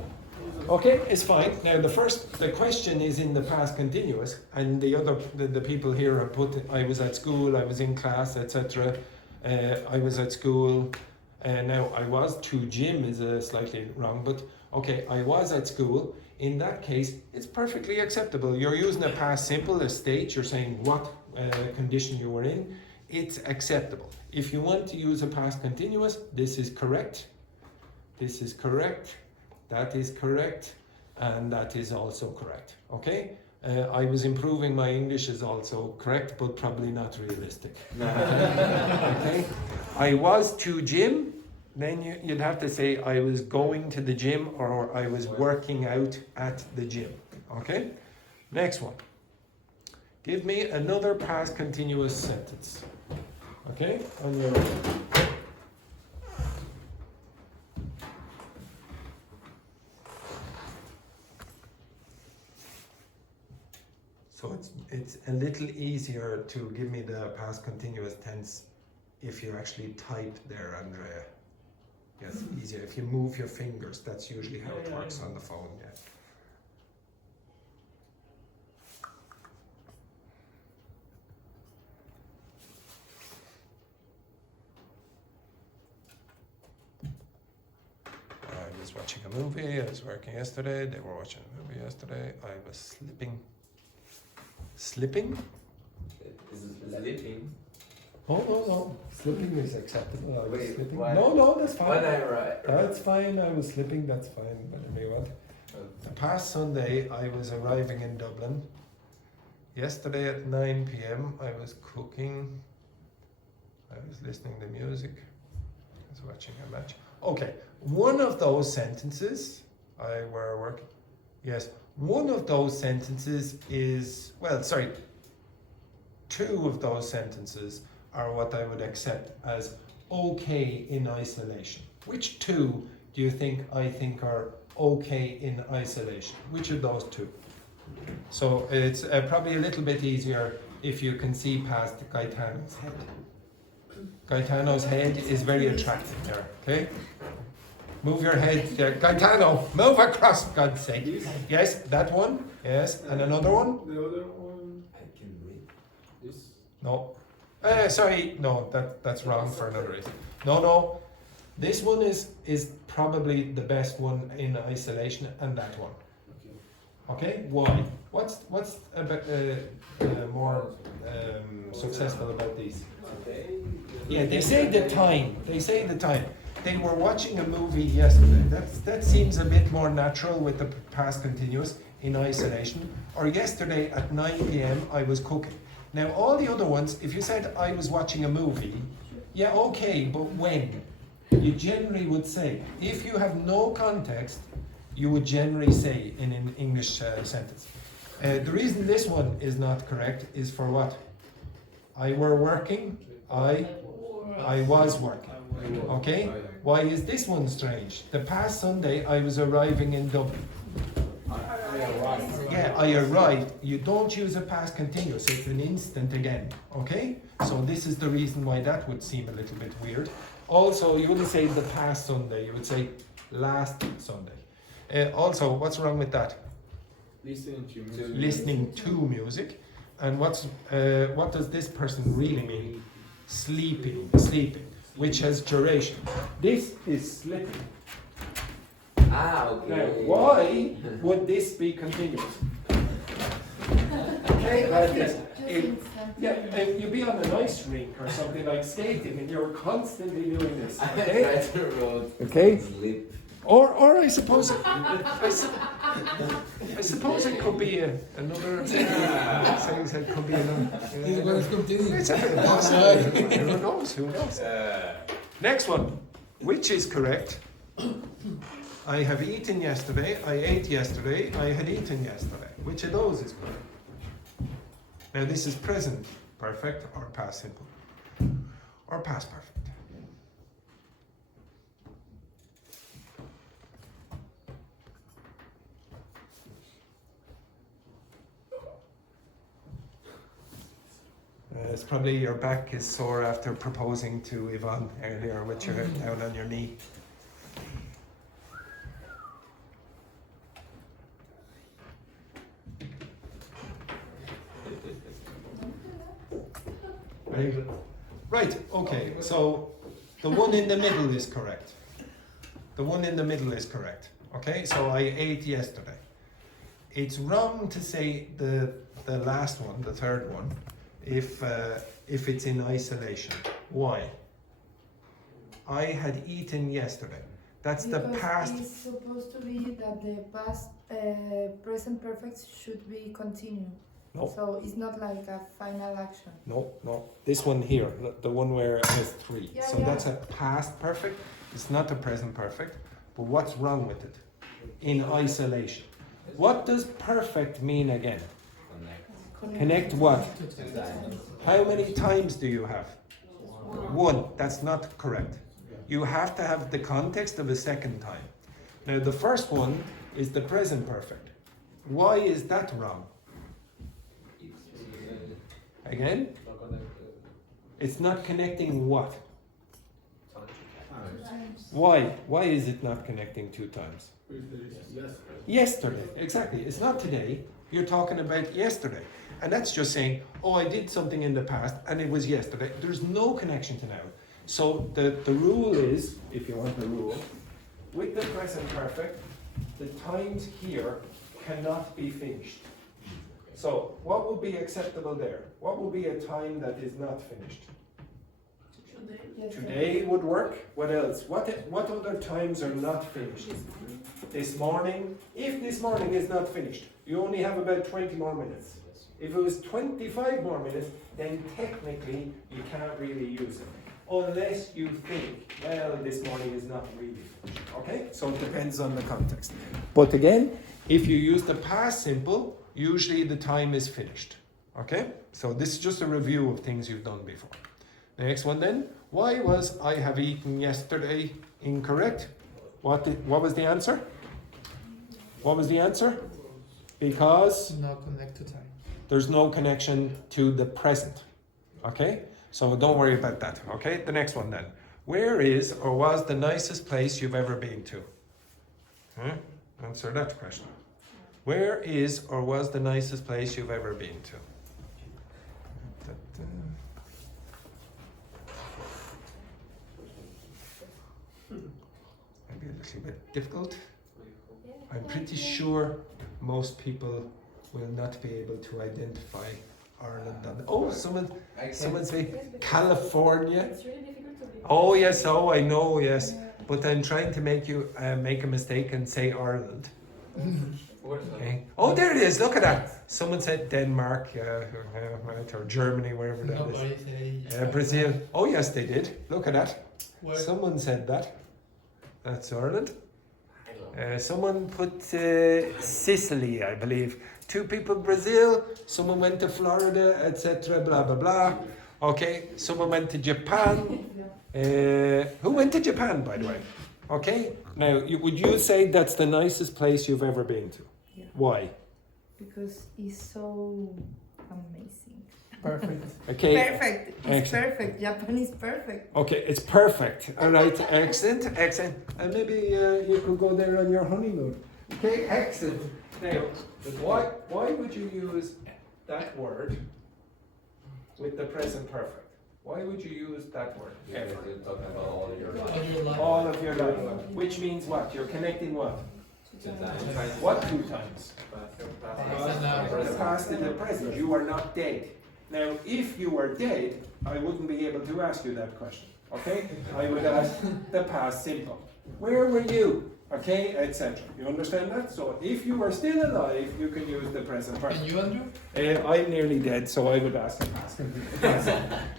Okay, it's fine. Now the question is in the past continuous, and the people here have put I was at school, I was in class, etc. I was at school. Now I was to gym is slightly wrong, but okay, I was at school. In that case, it's perfectly acceptable. You're using a past simple, a state. You're saying what condition you were in. It's acceptable. If you want to use a past continuous, this is correct. This is correct. That is correct, and that is also correct. Okay? I was improving my English is also correct, but probably not realistic. Okay? I was to gym, then you'd have to say I was going to the gym or I was working out at the gym. Okay? Next one. Give me another past continuous sentence. Okay? On your own. So it's a little easier to give me the past continuous tense if you actually type there, Andrea. Yes, easier. If you move your fingers, that's usually how it works on the phone, yeah. I was watching a movie, I was working yesterday, they were watching a movie yesterday, I was slipping. Slipping? Slipping. Oh, no. Slipping is acceptable. I was Wait, slipping. what? No, that's fine. When I write. That's fine. I was slipping. That's fine. Whatever you want. The past Sunday, I was arriving in Dublin. Yesterday at 9 p.m., I was cooking. I was listening to music. I was watching a match. Okay. One of those sentences, I were working. Yes. One of those sentences is, two of those sentences are what I would accept as okay in isolation. Which two do you think I think are okay in isolation? Which of those two? So it's probably a little bit easier if you can see past Gaetano's head. Gaetano's head is very attractive there, okay? Move your head there. Gaetano, move across, for God's sake. Yes, that one. Yes, and another one? The other one, I can read this. No. Sorry, no, that's wrong for another reason. No. This one is probably the best one in isolation, and that one. Okay? Why? What's a bit more successful about these? Yeah, they say the time. They were watching a movie yesterday. That seems a bit more natural with the past continuous in isolation. Or yesterday at 9 p.m. I was cooking. Now all the other ones, if you said I was watching a movie, yeah, okay, but when? You generally would say. If you have no context, you would generally say in an English sentence. The reason this one is not correct is for what? I were working, I was working. Okay? Why is this one strange? The past Sunday I was arriving in Dublin. Yeah, I arrived. You don't use a past continuous, it's an instant again. Okay? So this is the reason why that would seem a little bit weird. Also, you wouldn't say the past Sunday, you would say last Sunday. Also, what's wrong with that? Listening to music. Listening to music. And what does this person really mean? Sleeping, which has duration. This is slipping. Okay. Now, why would this be continuous? Okay, like this. present simple. Yeah, and you'd be on an ice rink or something like skating, and you're constantly doing this. I Okay. try to road Okay. sleep. Or I suppose I suppose it could be another. Things it could be another. He's going to continue. It's who knows? Who knows? Next one. Which is correct? I have eaten yesterday. I ate yesterday. I had eaten yesterday. Which of those is correct? Now this is present perfect or past simple or past perfect. It's probably your back is sore after proposing to Yvonne earlier with your head down on your knee. Right, okay, so the one in the middle is correct. The one in the middle is correct. Okay, so I ate yesterday. It's wrong to say the last one, the third one, if it's in isolation. Why? I had eaten yesterday. That's the Because past. it's supposed to be that the past present perfect should be continued. No. So it's not like a final action. No, no. This one here, the one where it has three. Yeah, So yeah. that's a past perfect. It's not a present perfect. But what's wrong with it? In isolation. What does perfect mean again? Connect what? How many times do you have? One. That's not correct. You have to have the context of a second time. Now the first one is the present perfect. Why is that wrong? Again? It's not connecting what? Why? Why is it not connecting two times? Yesterday, exactly. It's not today. You're talking about yesterday. And that's just saying, oh, I did something in the past and it was yesterday. There's no connection to now. So the rule is, if you want the rule, with the present perfect, the times here cannot be finished. So what would be acceptable there? What would be a time that is not finished? Today would work. What else? What other times are not finished? This morning. If this morning is not finished, you only have about 20 more minutes. If it was 25 more minutes, then technically you can't really use it. Unless you think, well, this morning is not really finished. Okay? So it depends on the context. But again, if you use the past simple, usually the time is finished. Okay? So this is just a review of things you've done before. The next one then. Why was I have eaten yesterday incorrect? What was the answer? What was the answer? Because No connect to time. there's no connection to the present. Okay? So don't worry about that. Okay? The next one then. Where is or was the nicest place you've ever been to? Answer that question. Where is or was the nicest place you've ever been to? Maybe a little bit difficult. I'm pretty sure most people will not be able to identify Ireland. Oh, someone say California. It's really difficult to be. Oh yes, oh I know, yes. But I'm trying to make you make a mistake and say Ireland. Okay. Oh, there it is. Look at that. Someone said Denmark, right, or Germany, wherever that is. Nobody say Brazil. Oh yes, they did. Look at that. Where? Someone said that. That's Ireland. Someone put Sicily, I believe. Two people Brazil. Someone went to Florida, etc. Blah blah blah. Okay. Someone went to Japan. Who went to Japan, by the way? Okay. Now, would you say that's the nicest place you've ever been to? Yeah. Why? Because it's so amazing. Perfect. Okay. Perfect. It's Excellent. perfect. Japan is perfect. Okay, it's perfect. All right, excellent, excellent. And maybe you could go there on your honeymoon. Okay, excellent. Now, why would you use that word with the present perfect? Why would you use that word? Ever? Talking about all your All your life. All of your life. Which means what? You're connecting what? What two times? Past and now. The past and the present. You are not dead. Now, if you were dead, I wouldn't be able to ask you that question. Okay? I would ask the past simple. Where were you? Okay, etc. You understand that? So if you were still alive, you can use the present perfect. And you, Andrew? I'm nearly dead, so I would ask the past.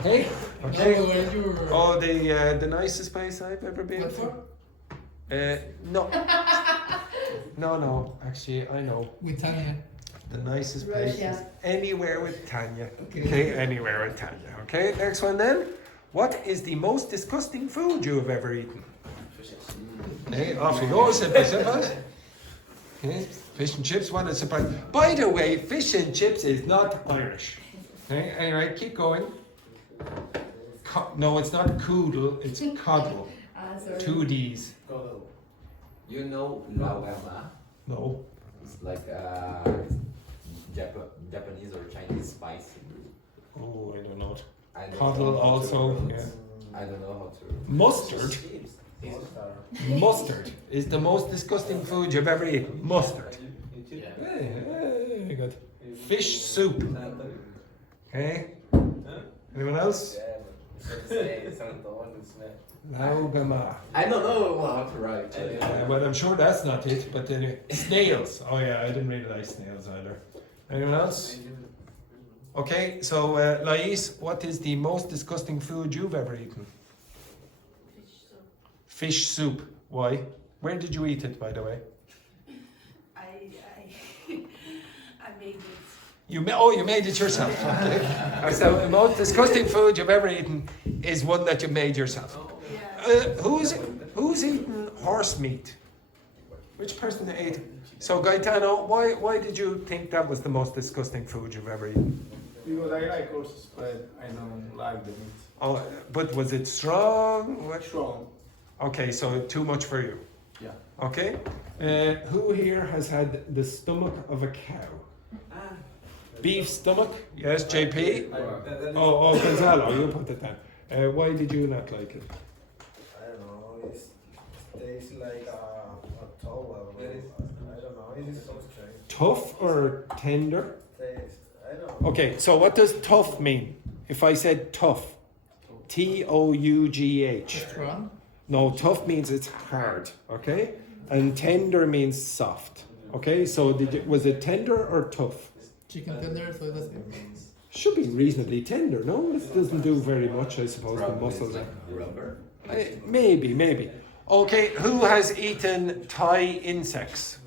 Hey? Okay. No, when you were... Oh, the nicest place I've ever been. What for? No. No. Actually, I know. With Tanya. The nicest place is Russia. anywhere with Tanya. Okay. Okay, anywhere with Tanya. Okay, next one then. What is the most disgusting food you have ever eaten? Hey, off you go, simple. Okay, fish and chips, what a surprise. By the way, fish and chips is not Irish. Okay, anyway, keep going. No, it's not coodle, it's coddle. Sorry. 2 Ds. You know lawama? No. It's like Japanese or Chinese spice. Oh, I don't know. I don't Coddle know how to also, pronounce. yeah. I don't know how to. Mustard. Mustard is the most disgusting food you've ever eaten. Mustard. Very good. Fish soup. Okay. Anyone else? Laugama. I don't know how to write. Well, I'm sure that's not it, but anyway. Snails. Oh yeah, I didn't really like snails either. Anyone else? Okay, so Lais, what is the most disgusting food you've ever eaten? Fish soup. Why? Where did you eat it, by the way? I made it. You made it yourself. Okay. So the most disgusting food you've ever eaten is one that you made yourself. Yeah. Who's eaten horse meat? Which person ate it? So Gaetano, why did you think that was the most disgusting food you've ever eaten? Because I like also spread. I don't like the meat. Oh, but was it strong? What? Strong. Okay, so too much for you. Yeah. Okay. Who here has had the stomach of a cow? Beef stomach? Yes, JP? Oh, Gonzalo, you put it down. Why did you not like it? I don't know. It tastes like a towel. I don't know. It is so strange. Tough or tender? Taste. I don't know. Okay, so what does tough mean? If I said tough, Tough. Strong? No, tough means it's hard, okay? And tender means soft, okay? So was it tender or tough? Chicken tender, so that's it. Should be reasonably tender, no? It doesn't do very much, I suppose, the Probably muscles. like rubber. Maybe. Okay, who has eaten Thai insects?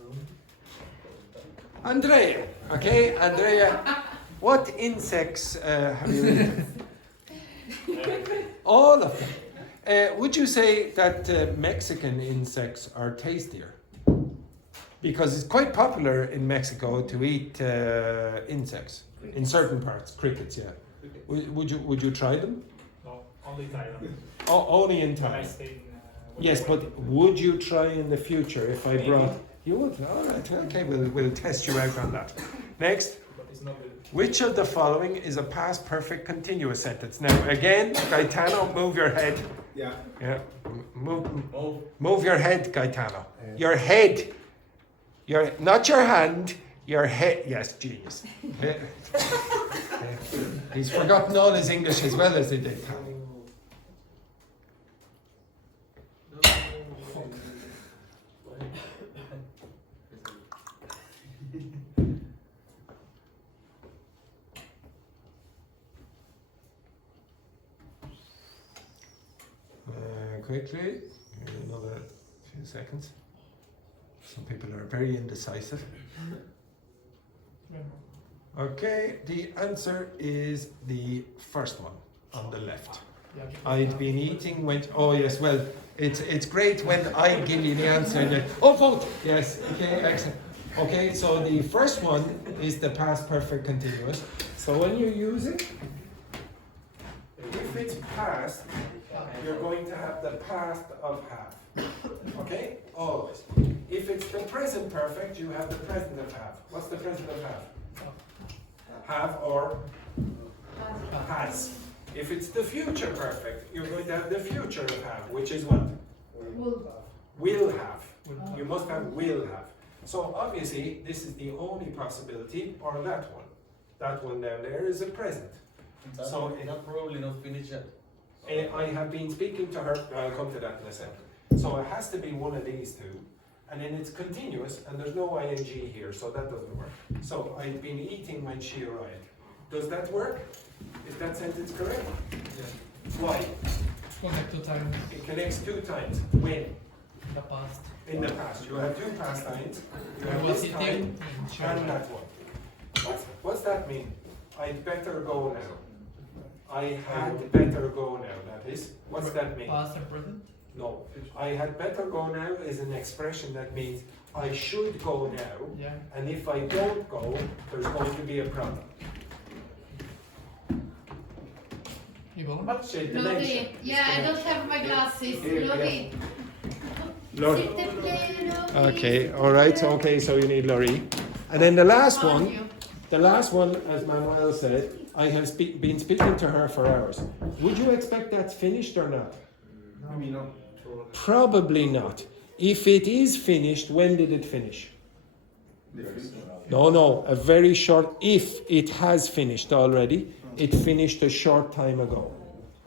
Andrea, okay? Andrea, what insects have you eaten? All of them. Would you say that Mexican insects are tastier? Because it's quite popular in Mexico to eat insects in certain parts. Crickets, yeah. Would you try them? No, only Thailand. Oh, only in When I Thailand. stayed in. Yes, but would you try in the future if I brought? You would. All right. Okay, we'll test you out on that. Next. But it's not good. Which of the following is a past perfect continuous sentence? Now, again, Gaetano, move your head. Yeah. Yeah. Move your head, Gaetano. Your head. Not your hand. Your head. Yes, genius. He's forgotten all his English as well as he did. Quickly, another few seconds. Some people are very indecisive. Okay, the answer is the first one on the left. I'd been eating when. Oh yes, well, it's great when I give you the answer and then, oh, vote. Yes. Okay, excellent. Okay, so the first one is the past perfect continuous. So when you use it, if it's past, you're going to have the past of half. Okay? Always. If it's the present perfect, you have the present of half. What's the present of half? Have or has. If it's the future perfect, you're going to have the future of have, which is what? Will have. You must have will have. So obviously, this is the only possibility, or that one. That one down there is a present. So That probably not finished yet. I have been speaking to her, I'll come to that in a second. So it has to be one of these two, and then it's continuous, and there's no ing here, so that doesn't work. So I've been eating when she arrived. Does that work? Is that sentence correct? Yeah. Why? Connect to time. It connects 2 times. When? In the past. In the past. You have 2 past times. You I have was this eating time and she and arrived. that one. What's that mean? I'd better go now. I had better go now, that is. What's that mean? Past and present. No. I had better go now is an expression that means I should go now, Yeah. and if I don't go, there's going to be a problem. You go. What's the dimension? Lori, yeah, I don't have my glasses. Lori. Lori. Sit the play, Okay, alright, okay, so you need Lori. And then the last one, as Manuel said, I have been speaking to her for hours. Would you expect that's finished or not? Maybe not. Probably not. If it is finished, when did it finish? No, a very short, if it has finished already, it finished a short time ago.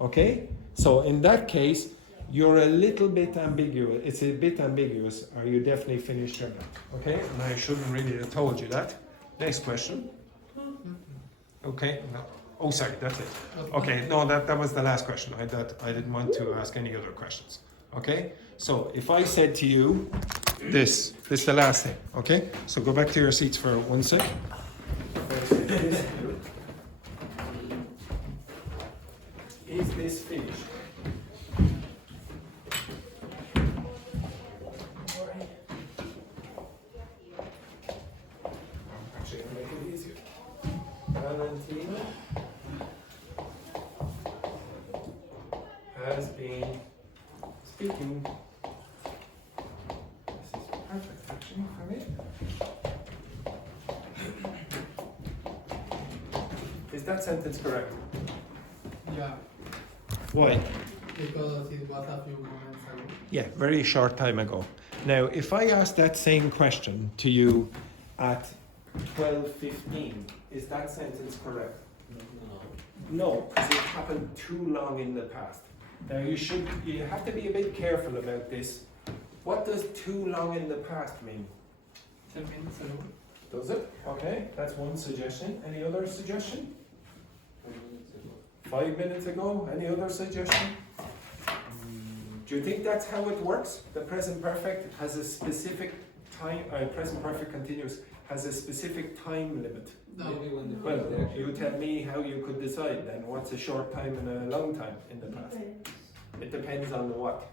Okay? So in that case, you're a little bit ambiguous. It's a bit ambiguous. Are you definitely finished or not? Okay? And I shouldn't really have told you that. Next question. Okay. No. Oh, sorry, that's it. Okay, no, that was the last question. I didn't want to ask any other questions. Okay? So if I said to you, this is the last thing. Okay? So go back to your seats for 1 sec. Is this finished? Actually, I'll make it easier. Valentina has been speaking. This is perfect, actually, for me. Is that sentence correct? Yeah. Why? Because it was a few moments ago. Yeah, very short time ago. Now, if I ask that same question to you at 12:15, is that sentence correct? No, because it happened too long in the past. Now, you have to be a bit careful about this. What does too long in the past mean? 10 minutes ago. Does it? Okay, that's one suggestion. Any other suggestion? 5 minutes ago? Any other suggestion? Do you think that's how it works? The present perfect has a specific time, present perfect continuous has a specific time limit. No. Well, you tell me how you could decide then what's a short time and a long time in the past. It depends on what?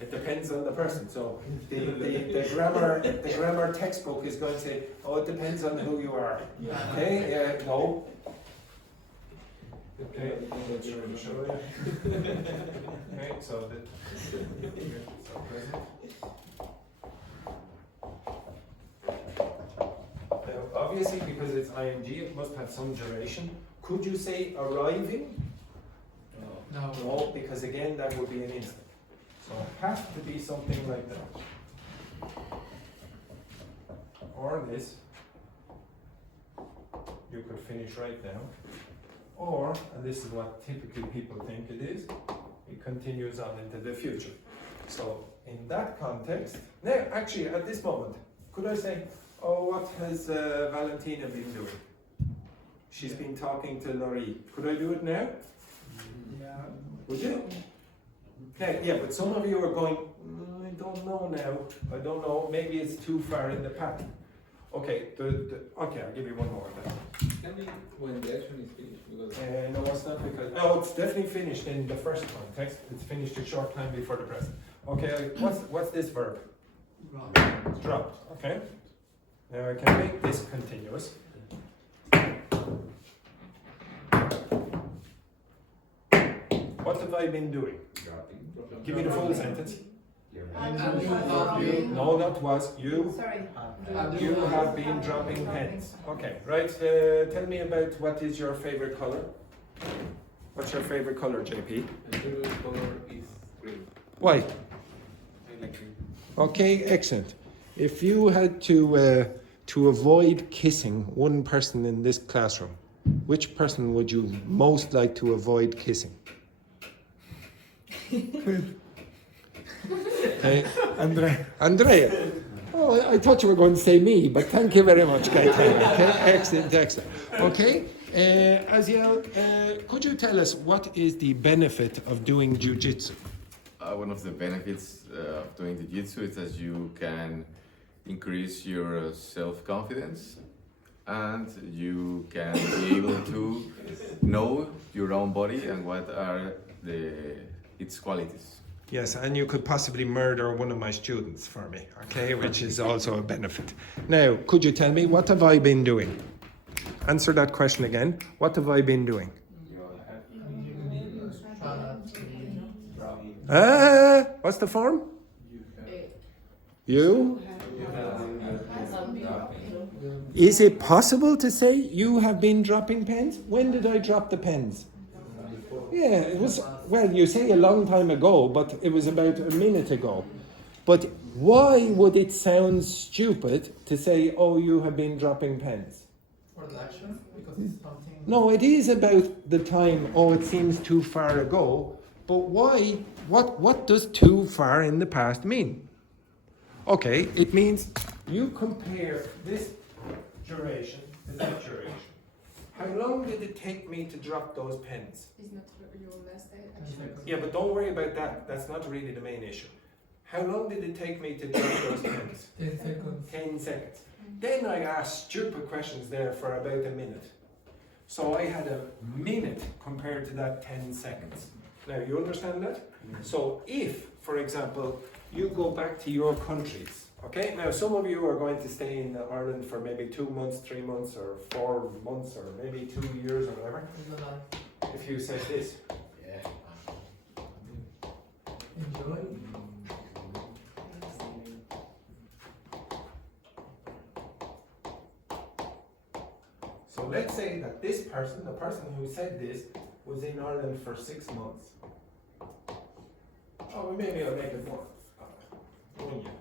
It depends on the person. So the grammar textbook is going to say, oh, it depends on who you are. Okay, no. Okay, let's show you. Okay, so now, obviously, because it's ing, it must have some duration. Could you say arriving? No. No, because again, that would be an instant. So it has to be something like that. Or this. You could finish right now. Or, and this is what typically people think it is, it continues on into the future. So in that context, now actually at this moment, could I say, oh, what has Valentina been doing? She's been talking to Laurie. Could I do it now? Yeah. Would you? Okay, yeah, but some of you are going, I don't know now. I don't know. Maybe it's too far in the pattern. Okay, okay, I'll give you one more then. Tell me when the action is finished, because No, it's not because. No, it's definitely finished in the first context. It's finished a short time before the present. Okay, what's this verb? Drop. Dropped. Okay. Now I can make this continuous. What have I been doing? dropping. Give me the full sentence. You. No, that was you. Sorry. You have been dropping pens. Okay, right. Tell me about what is your favorite color. What's your favorite color, JP? My favorite color is green. Why? I like green. Okay, excellent. If you had to avoid kissing one person in this classroom, which person would you most like to avoid kissing? Okay. Andrea. Oh, I thought you were going to say me, but thank you very much, Gaetano. Okay, excellent, excellent. Okay, Aziel, could you tell us what is the benefit of doing jiu-jitsu? One of the benefits of doing jiu-jitsu is that you can increase your self-confidence and you can be able to know your own body and what are its qualities. Yes, and you could possibly murder one of my students for me, okay, which is also a benefit. Now, could you tell me, what have I been doing? Answer that question again. What have I been doing? What's the form? You? Is it possible to say you have been dropping pens? When did I drop the pens? Yeah, it was, well, you say a long time ago, but it was about a minute ago. But why would it sound stupid to say, oh, you have been dropping pens? For the action, because it's something. No, it is about the time, oh, it seems too far ago. But why? What does too far in the past mean? Okay, it means you compare this duration to that duration. How long did it take me to drop those pens? It's not your last day, actually. Yeah, but don't worry about that. That's not really the main issue. How long did it take me to drop those pens? 10 seconds. 10 seconds. Then I asked stupid questions there for about a minute. So I had a minute compared to that 10 seconds. Now, you understand that? So if, for example, you go back to your countries, okay? Now, some of you are going to stay in Ireland for maybe 2 months, 3 months, or 4 months, or maybe 2 years, or whatever. If you said this. Enjoy. So let's say that this person, the person who said this, was in Ireland for 6 months. Oh, maybe I'll make it more. 1 year.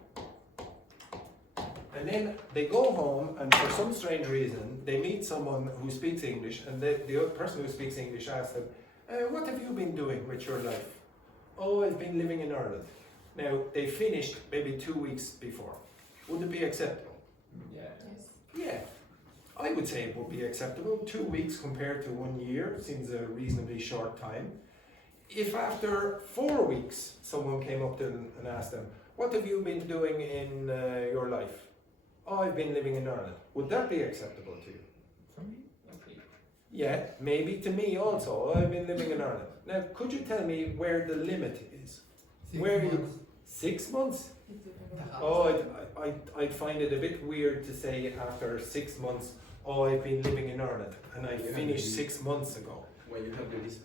And then they go home, and for some strange reason, they meet someone who speaks English, and the other person who speaks English asks them, what have you been doing with your life? Oh, I've been living in Ireland. Now, they finished maybe 2 weeks before. Would it be acceptable? Yes. Yeah. I would say it would be acceptable. 2 weeks compared to 1 year seems a reasonably short time. If after 4 weeks someone came up to them and asked them, what have you been doing in your life? Oh, I've been living in Ireland. Would that be acceptable to you? For me? Yeah, maybe to me also. I've been living in Ireland. Now, could you tell me where the limit is? 6 Where months. you 6 months? Oh, I'd find it a bit weird to say after 6 months, oh, I've been living in Ireland and I finished 6 months ago. When you have the visa.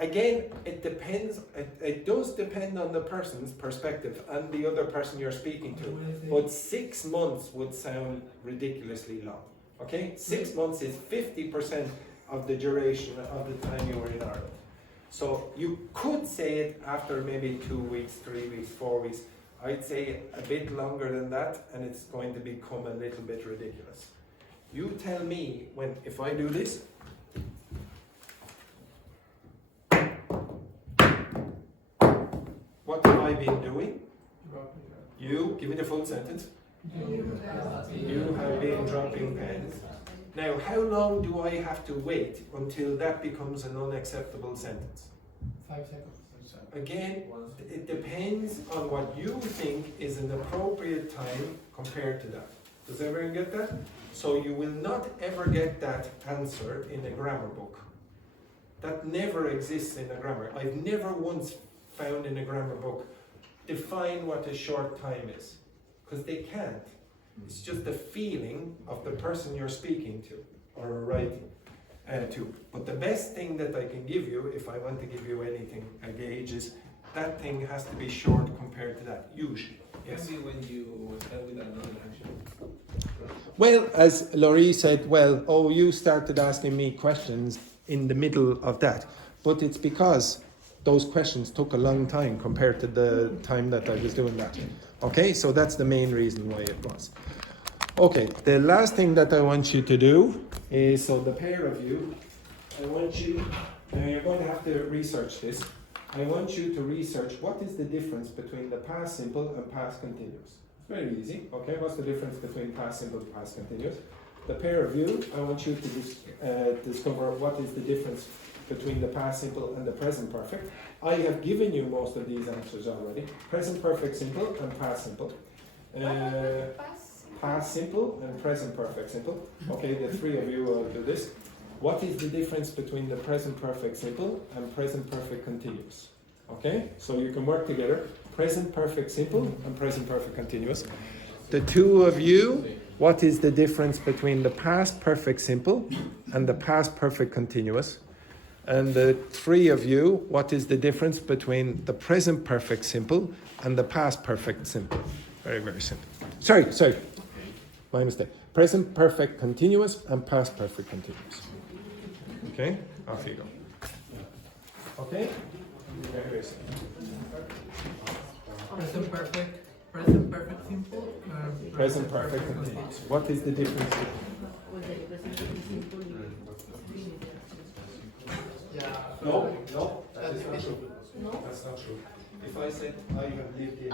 Again, it depends, it does depend on the person's perspective and the other person you're speaking to. But 6 months would sound ridiculously long. Okay? 6 months is 50% of the duration of the time you were in Ireland. So you could say it after maybe 2 weeks, 3 weeks, 4 weeks. I'd say a bit longer than that, and it's going to become a little bit ridiculous. You tell me if I do this. What have I been doing? You, give me the full sentence. You have been dropping pens. Now, how long do I have to wait until that becomes an unacceptable sentence? 5 seconds. Again, it depends on what you think is an appropriate time compared to that. Does everyone get that? So you will not ever get that answer in a grammar book. That never exists in a grammar. I've never once found in a grammar book define what a short time is, because they can't. It's just the feeling of the person you're speaking to or writing to. But the best thing that I can give you, if I want to give you anything, a gauge, is that thing has to be short compared to that, usually. Yes. Maybe when you start with another action. Well, as Laurie said, you started asking me questions in the middle of that. But it's because those questions took a long time compared to the time that I was doing that. Okay, so that's the main reason why it was. Okay, the last thing that I want you to do is, so the pair of you, I want you, and you're going to have to research this. I want you to research what is the difference between the past simple and past continuous. It's very easy, okay? What's the difference between past simple and past continuous? The pair of you, I want you to discover what is the difference between the past simple and the present perfect. I have given you most of these answers already. Present perfect simple and past simple. Past simple and present perfect simple. Okay, the three of you will do this. What is the difference between the present perfect simple and present perfect continuous? Okay, so you can work together. Present perfect simple and present perfect continuous. The two of you, what is the difference between the past perfect simple and the past perfect continuous? And the three of you, what is the difference between the present perfect simple and the past perfect simple? Very, very simple. Sorry, my mistake. Present perfect continuous and past perfect continuous. Okay, off you go. Okay? Very, very simple. Present perfect simple. Present perfect continuous. What is the difference? No, that is not true. No? That's not true. If I said I have lived in...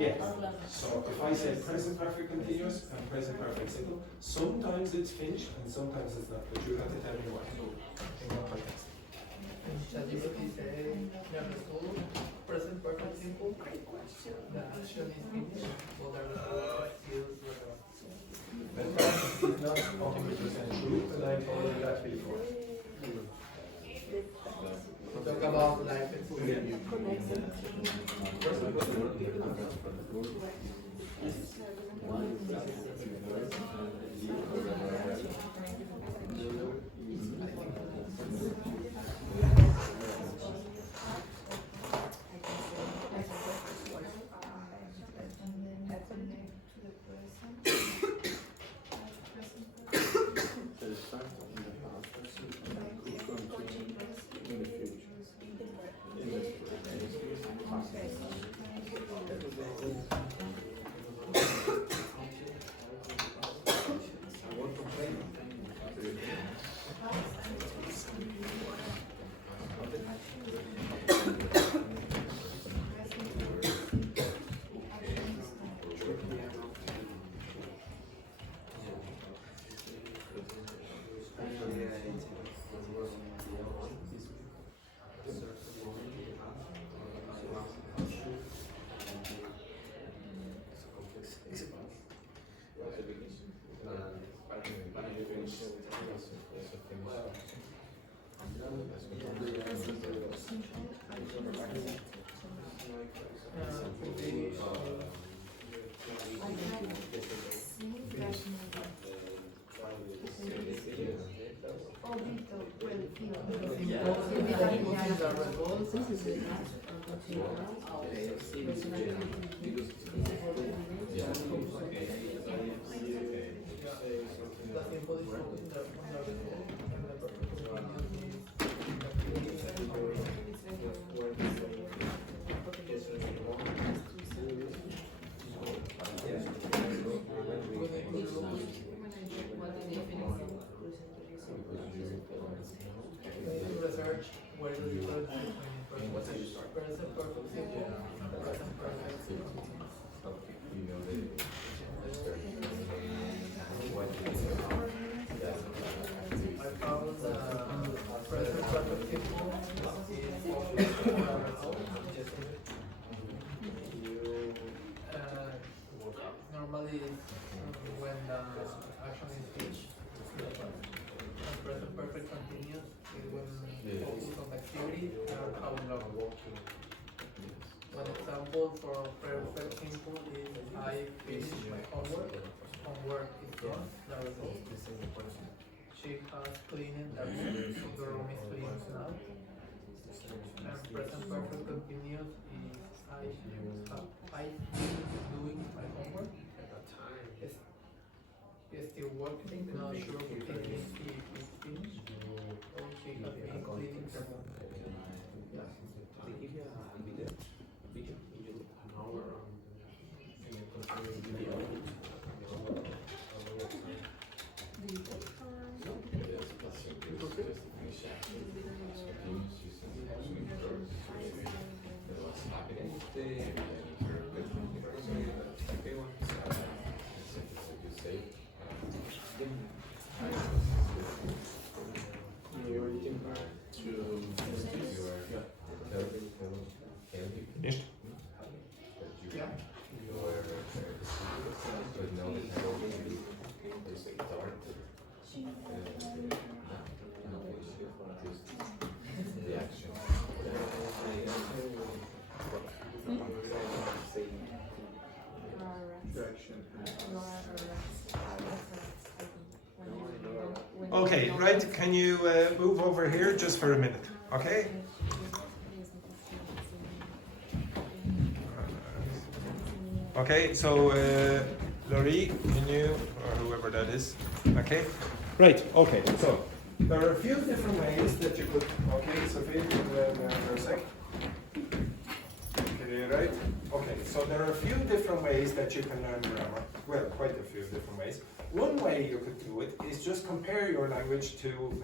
Yes. So if I say present perfect continuous and present perfect simple, sometimes it's finished and sometimes it's not, but you have to tell me what. In what context? Present perfect simple. The action is finished, but the result is But that is not 100% true, and I told you that before. talk about life experience. Research where the difference between present perfect simple and present perfect simple. I found present perfect simple normally when the action is finished. Present perfect continuous is when focus on activity and how long. One example for perfect simple is I finished my homework. Homework is done. The result. She has cleaned the room. The room is clean now. And present perfect continuous is I doing my homework. Is still working, not sure if it is finished or she has been cleaning the room. They give you a video, you do an hour on video. Okay, right, can you move over here just for a minute, okay? Okay, so Laurie, can you, or whoever that is, okay? Right, okay, so there are a few different ways that you could, okay, Sophie, for a sec. Okay, right? Okay, so there are a few different ways that you can learn grammar. Well, quite a few different ways. One way you could do it is just compare your language to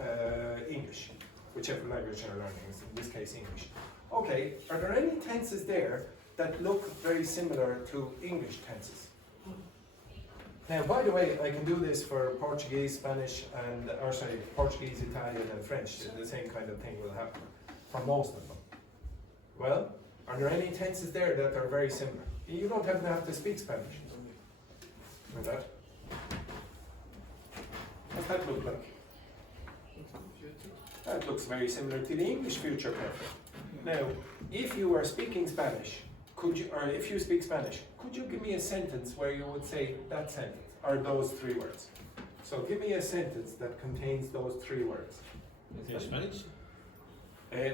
English, whichever language you're learning, in this case English. Okay, are there any tenses there that look very similar to English tenses? Now, by the way, I can do this for Portuguese, Spanish, and, or sorry, Portuguese, Italian, and French. The same kind of thing will happen for most of them. Well, are there any tenses there that are very similar? You don't even have to speak Spanish. Like that. What's that look like? That looks very similar to the English future perfect. Now, if you are speaking Spanish, could you, or if you speak Spanish, could you give me a sentence where you would say that sentence, or those three words? So give me a sentence that contains those three words. In Spanish?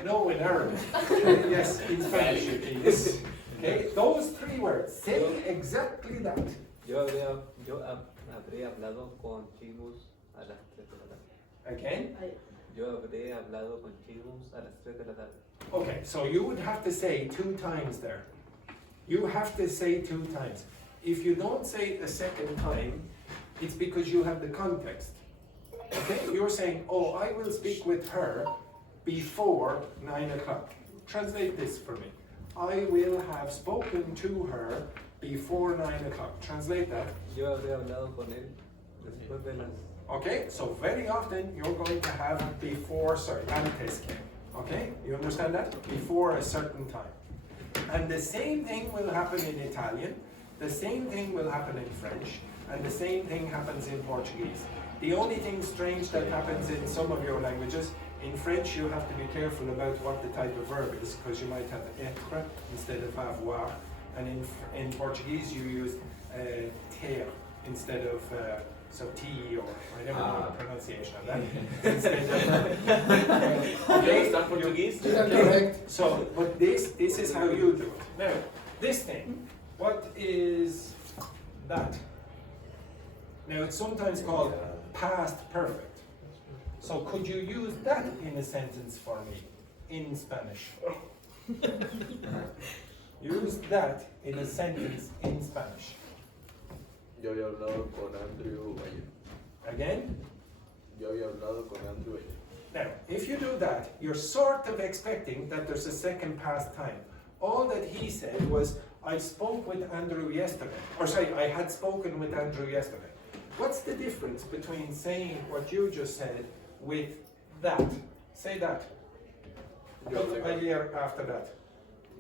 No, in Arabic. Yes, in Spanish, please. Okay, those three words, say exactly that. Yo habré hablado con chicos a las 3 de la tarde. Again? Yo habré hablado con chicos a las 3 de la tarde. Okay, so you would have to say 2 times there. You have to say 2 times. If you don't say it a second time, it's because you have the context. Okay, you're saying, oh, I will speak with her before 9 o'clock. Translate this for me. I will have spoken to her before 9 o'clock. Translate that. Yo habré hablado con él después de las. Okay, so very often you're going to have before, sorry, antes que. Okay, you understand that? Before a certain time. And the same thing will happen in Italian, the same thing will happen in French, and the same thing happens in Portuguese. The only thing strange that happens in some of your languages, in French you have to be careful about what the type of verb is, because you might have être instead of avoir, and in Portuguese you use ter instead of so T, or I never know the pronunciation of that. Instead of okay, Start Portuguese? correct. So, but this is how you do it. Now, this thing, what is that? Now, it's sometimes called past perfect. So, could you use that in a sentence for me in Spanish? Use that in a sentence in Spanish. Yo había hablado con Andrew ayer. Again? Yo había hablado con Andrew ayer. Now, if you do that, you're sort of expecting that there's a second past time. All that he said was, I spoke with Andrew yesterday. Or sorry, I had spoken with Andrew yesterday. What's the difference between saying what you just said with that? Say that. Put a year after that.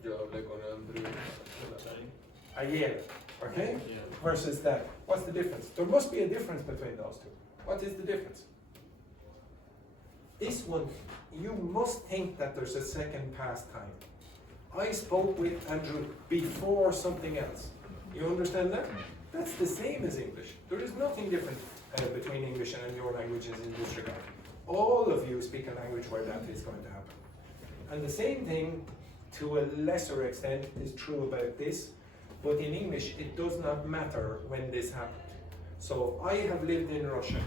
Yo hablé con Andrew. A year. Okay? Versus that. What's the difference? There must be a difference between those two. What is the difference? This one, you must think that there's a second past time. I spoke with Andrew before something else. You understand that? That's the same as English. There is nothing different between English and your languages in this regard. All of you speak a language where that is going to happen. And the same thing, to a lesser extent, is true about this. But in English, it does not matter when this happened. So I have lived in Russia.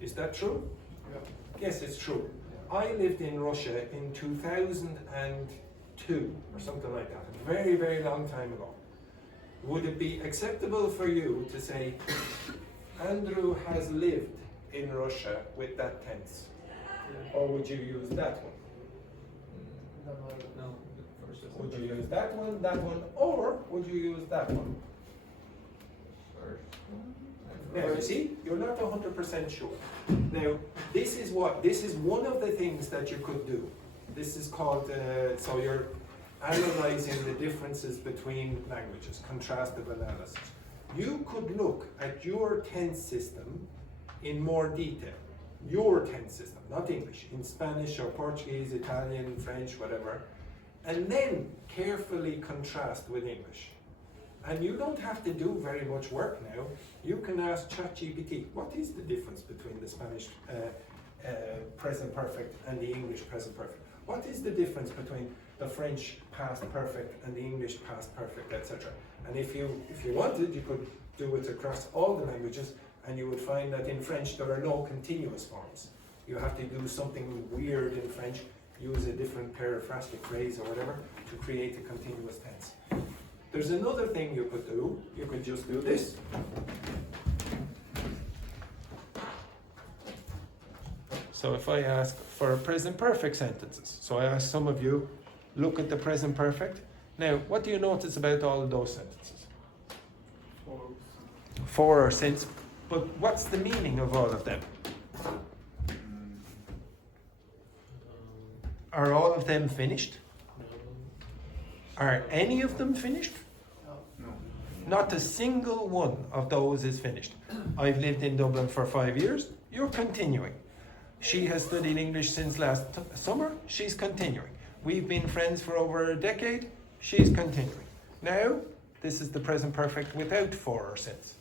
Is that true? Yeah. Yes, it's true. I lived in Russia in 2002 or something like that. A very, very long time ago. Would it be acceptable for you to say, Andrew has lived in Russia with that tense? Or would you use that one? No. Would you use that one, or would you use that one? Now, you see, you're not 100% sure. Now, this is one of the things that you could do. This is called, so you're analyzing the differences between languages, contrastive analysis. You could look at your tense system in more detail. Your tense system, not English, in Spanish or Portuguese, Italian, French, whatever, and then carefully contrast with English. And you don't have to do very much work now. You can ask ChatGPT, what is the difference between the Spanish present perfect and the English present perfect? What is the difference between the French past perfect and the English past perfect, etc.? And if you wanted, you could do it across all the languages, and you would find that in French there are no continuous forms. You have to do something weird in French, use a different paraphrastic phrase or whatever to create a continuous tense. There's another thing you could do. You could just do this. So if I ask for present perfect sentences, so I ask some of you, look at the present perfect. Now, what do you notice about all of those sentences? For or since. But what's the meaning of all of them? Are all of them finished? Are any of them finished? No. Not a single one of those is finished. I've lived in Dublin for 5 years. You're continuing. She has studied English since last summer. She's continuing. We've been friends for over a decade. She's continuing. Now, this is the present perfect without for or since.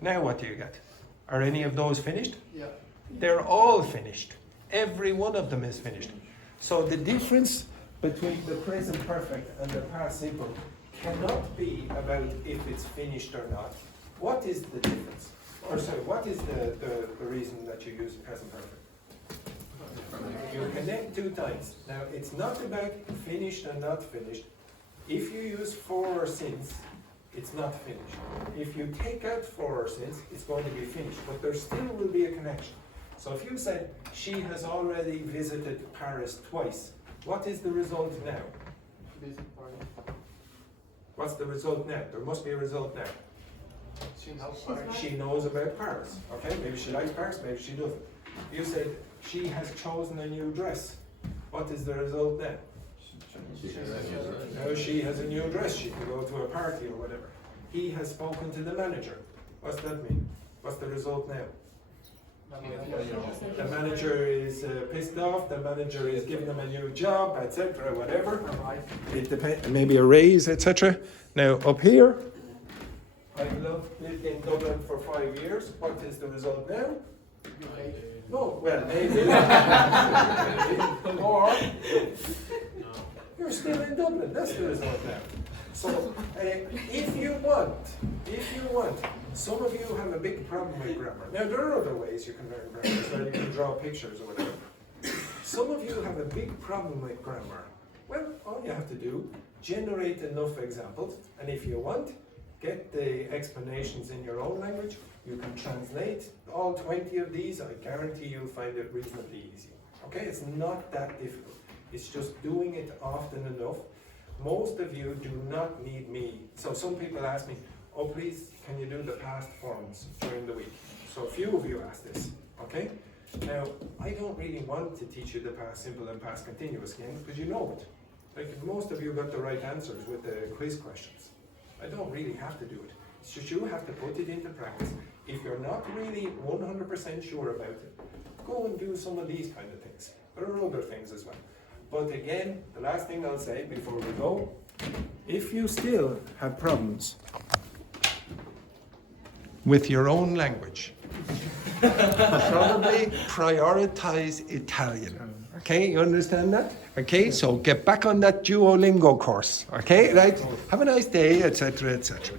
Now what do you get? Are any of those finished? Yeah. They're all finished. Every one of them is finished. So the difference between the present perfect and the past simple cannot be about if it's finished or not. What is the difference? Or sorry, what is the reason that you use present perfect? You connect two times. Now it's not about finished and not finished. If you use for or since, it's not finished. If you take out for or since, it's going to be finished, but there still will be a connection. So if you said, she has already visited Paris twice, what is the result now? What's the result now? There must be a result now. She knows about Paris. Okay, maybe she likes Paris, maybe she doesn't. You said, she has chosen a new dress. What is the result then? Now she has a new dress, she can go to a party or whatever. He has spoken to the manager. What's that mean? What's the result now? The manager is pissed off, the manager is giving him a new job, etc., whatever. It depends, maybe a raise, etc. Now up here, I've lived in Dublin for 5 years. What is the result now? No, well, maybe. Or you're still in Dublin. That's the result now. So, if you want, some of you have a big problem with grammar. Now, there are other ways you can learn grammar, so you can draw pictures or whatever. Some of you have a big problem with grammar. Well, all you have to do, generate enough examples, and if you want, get the explanations in your own language. You can translate all 20 of these. I guarantee you'll find it reasonably easy. Okay, it's not that difficult. It's just doing it often enough. Most of you do not need me. So some people ask me, oh please, can you do the past forms during the week? So a few of you ask this, okay? Now, I don't really want to teach you the past simple and past continuous again, because you know it. Like most of you got the right answers with the quiz questions. I don't really have to do it. It's just you have to put it into practice. If you're not really 100% sure about it, go and do some of these kind of things. There are other things as well. But again, the last thing I'll say before we go, if you still have problems with your own language, probably prioritize Italian. Okay, you understand that? Okay, so get back on that Duolingo course. Okay, right? Have a nice day, etc., etc.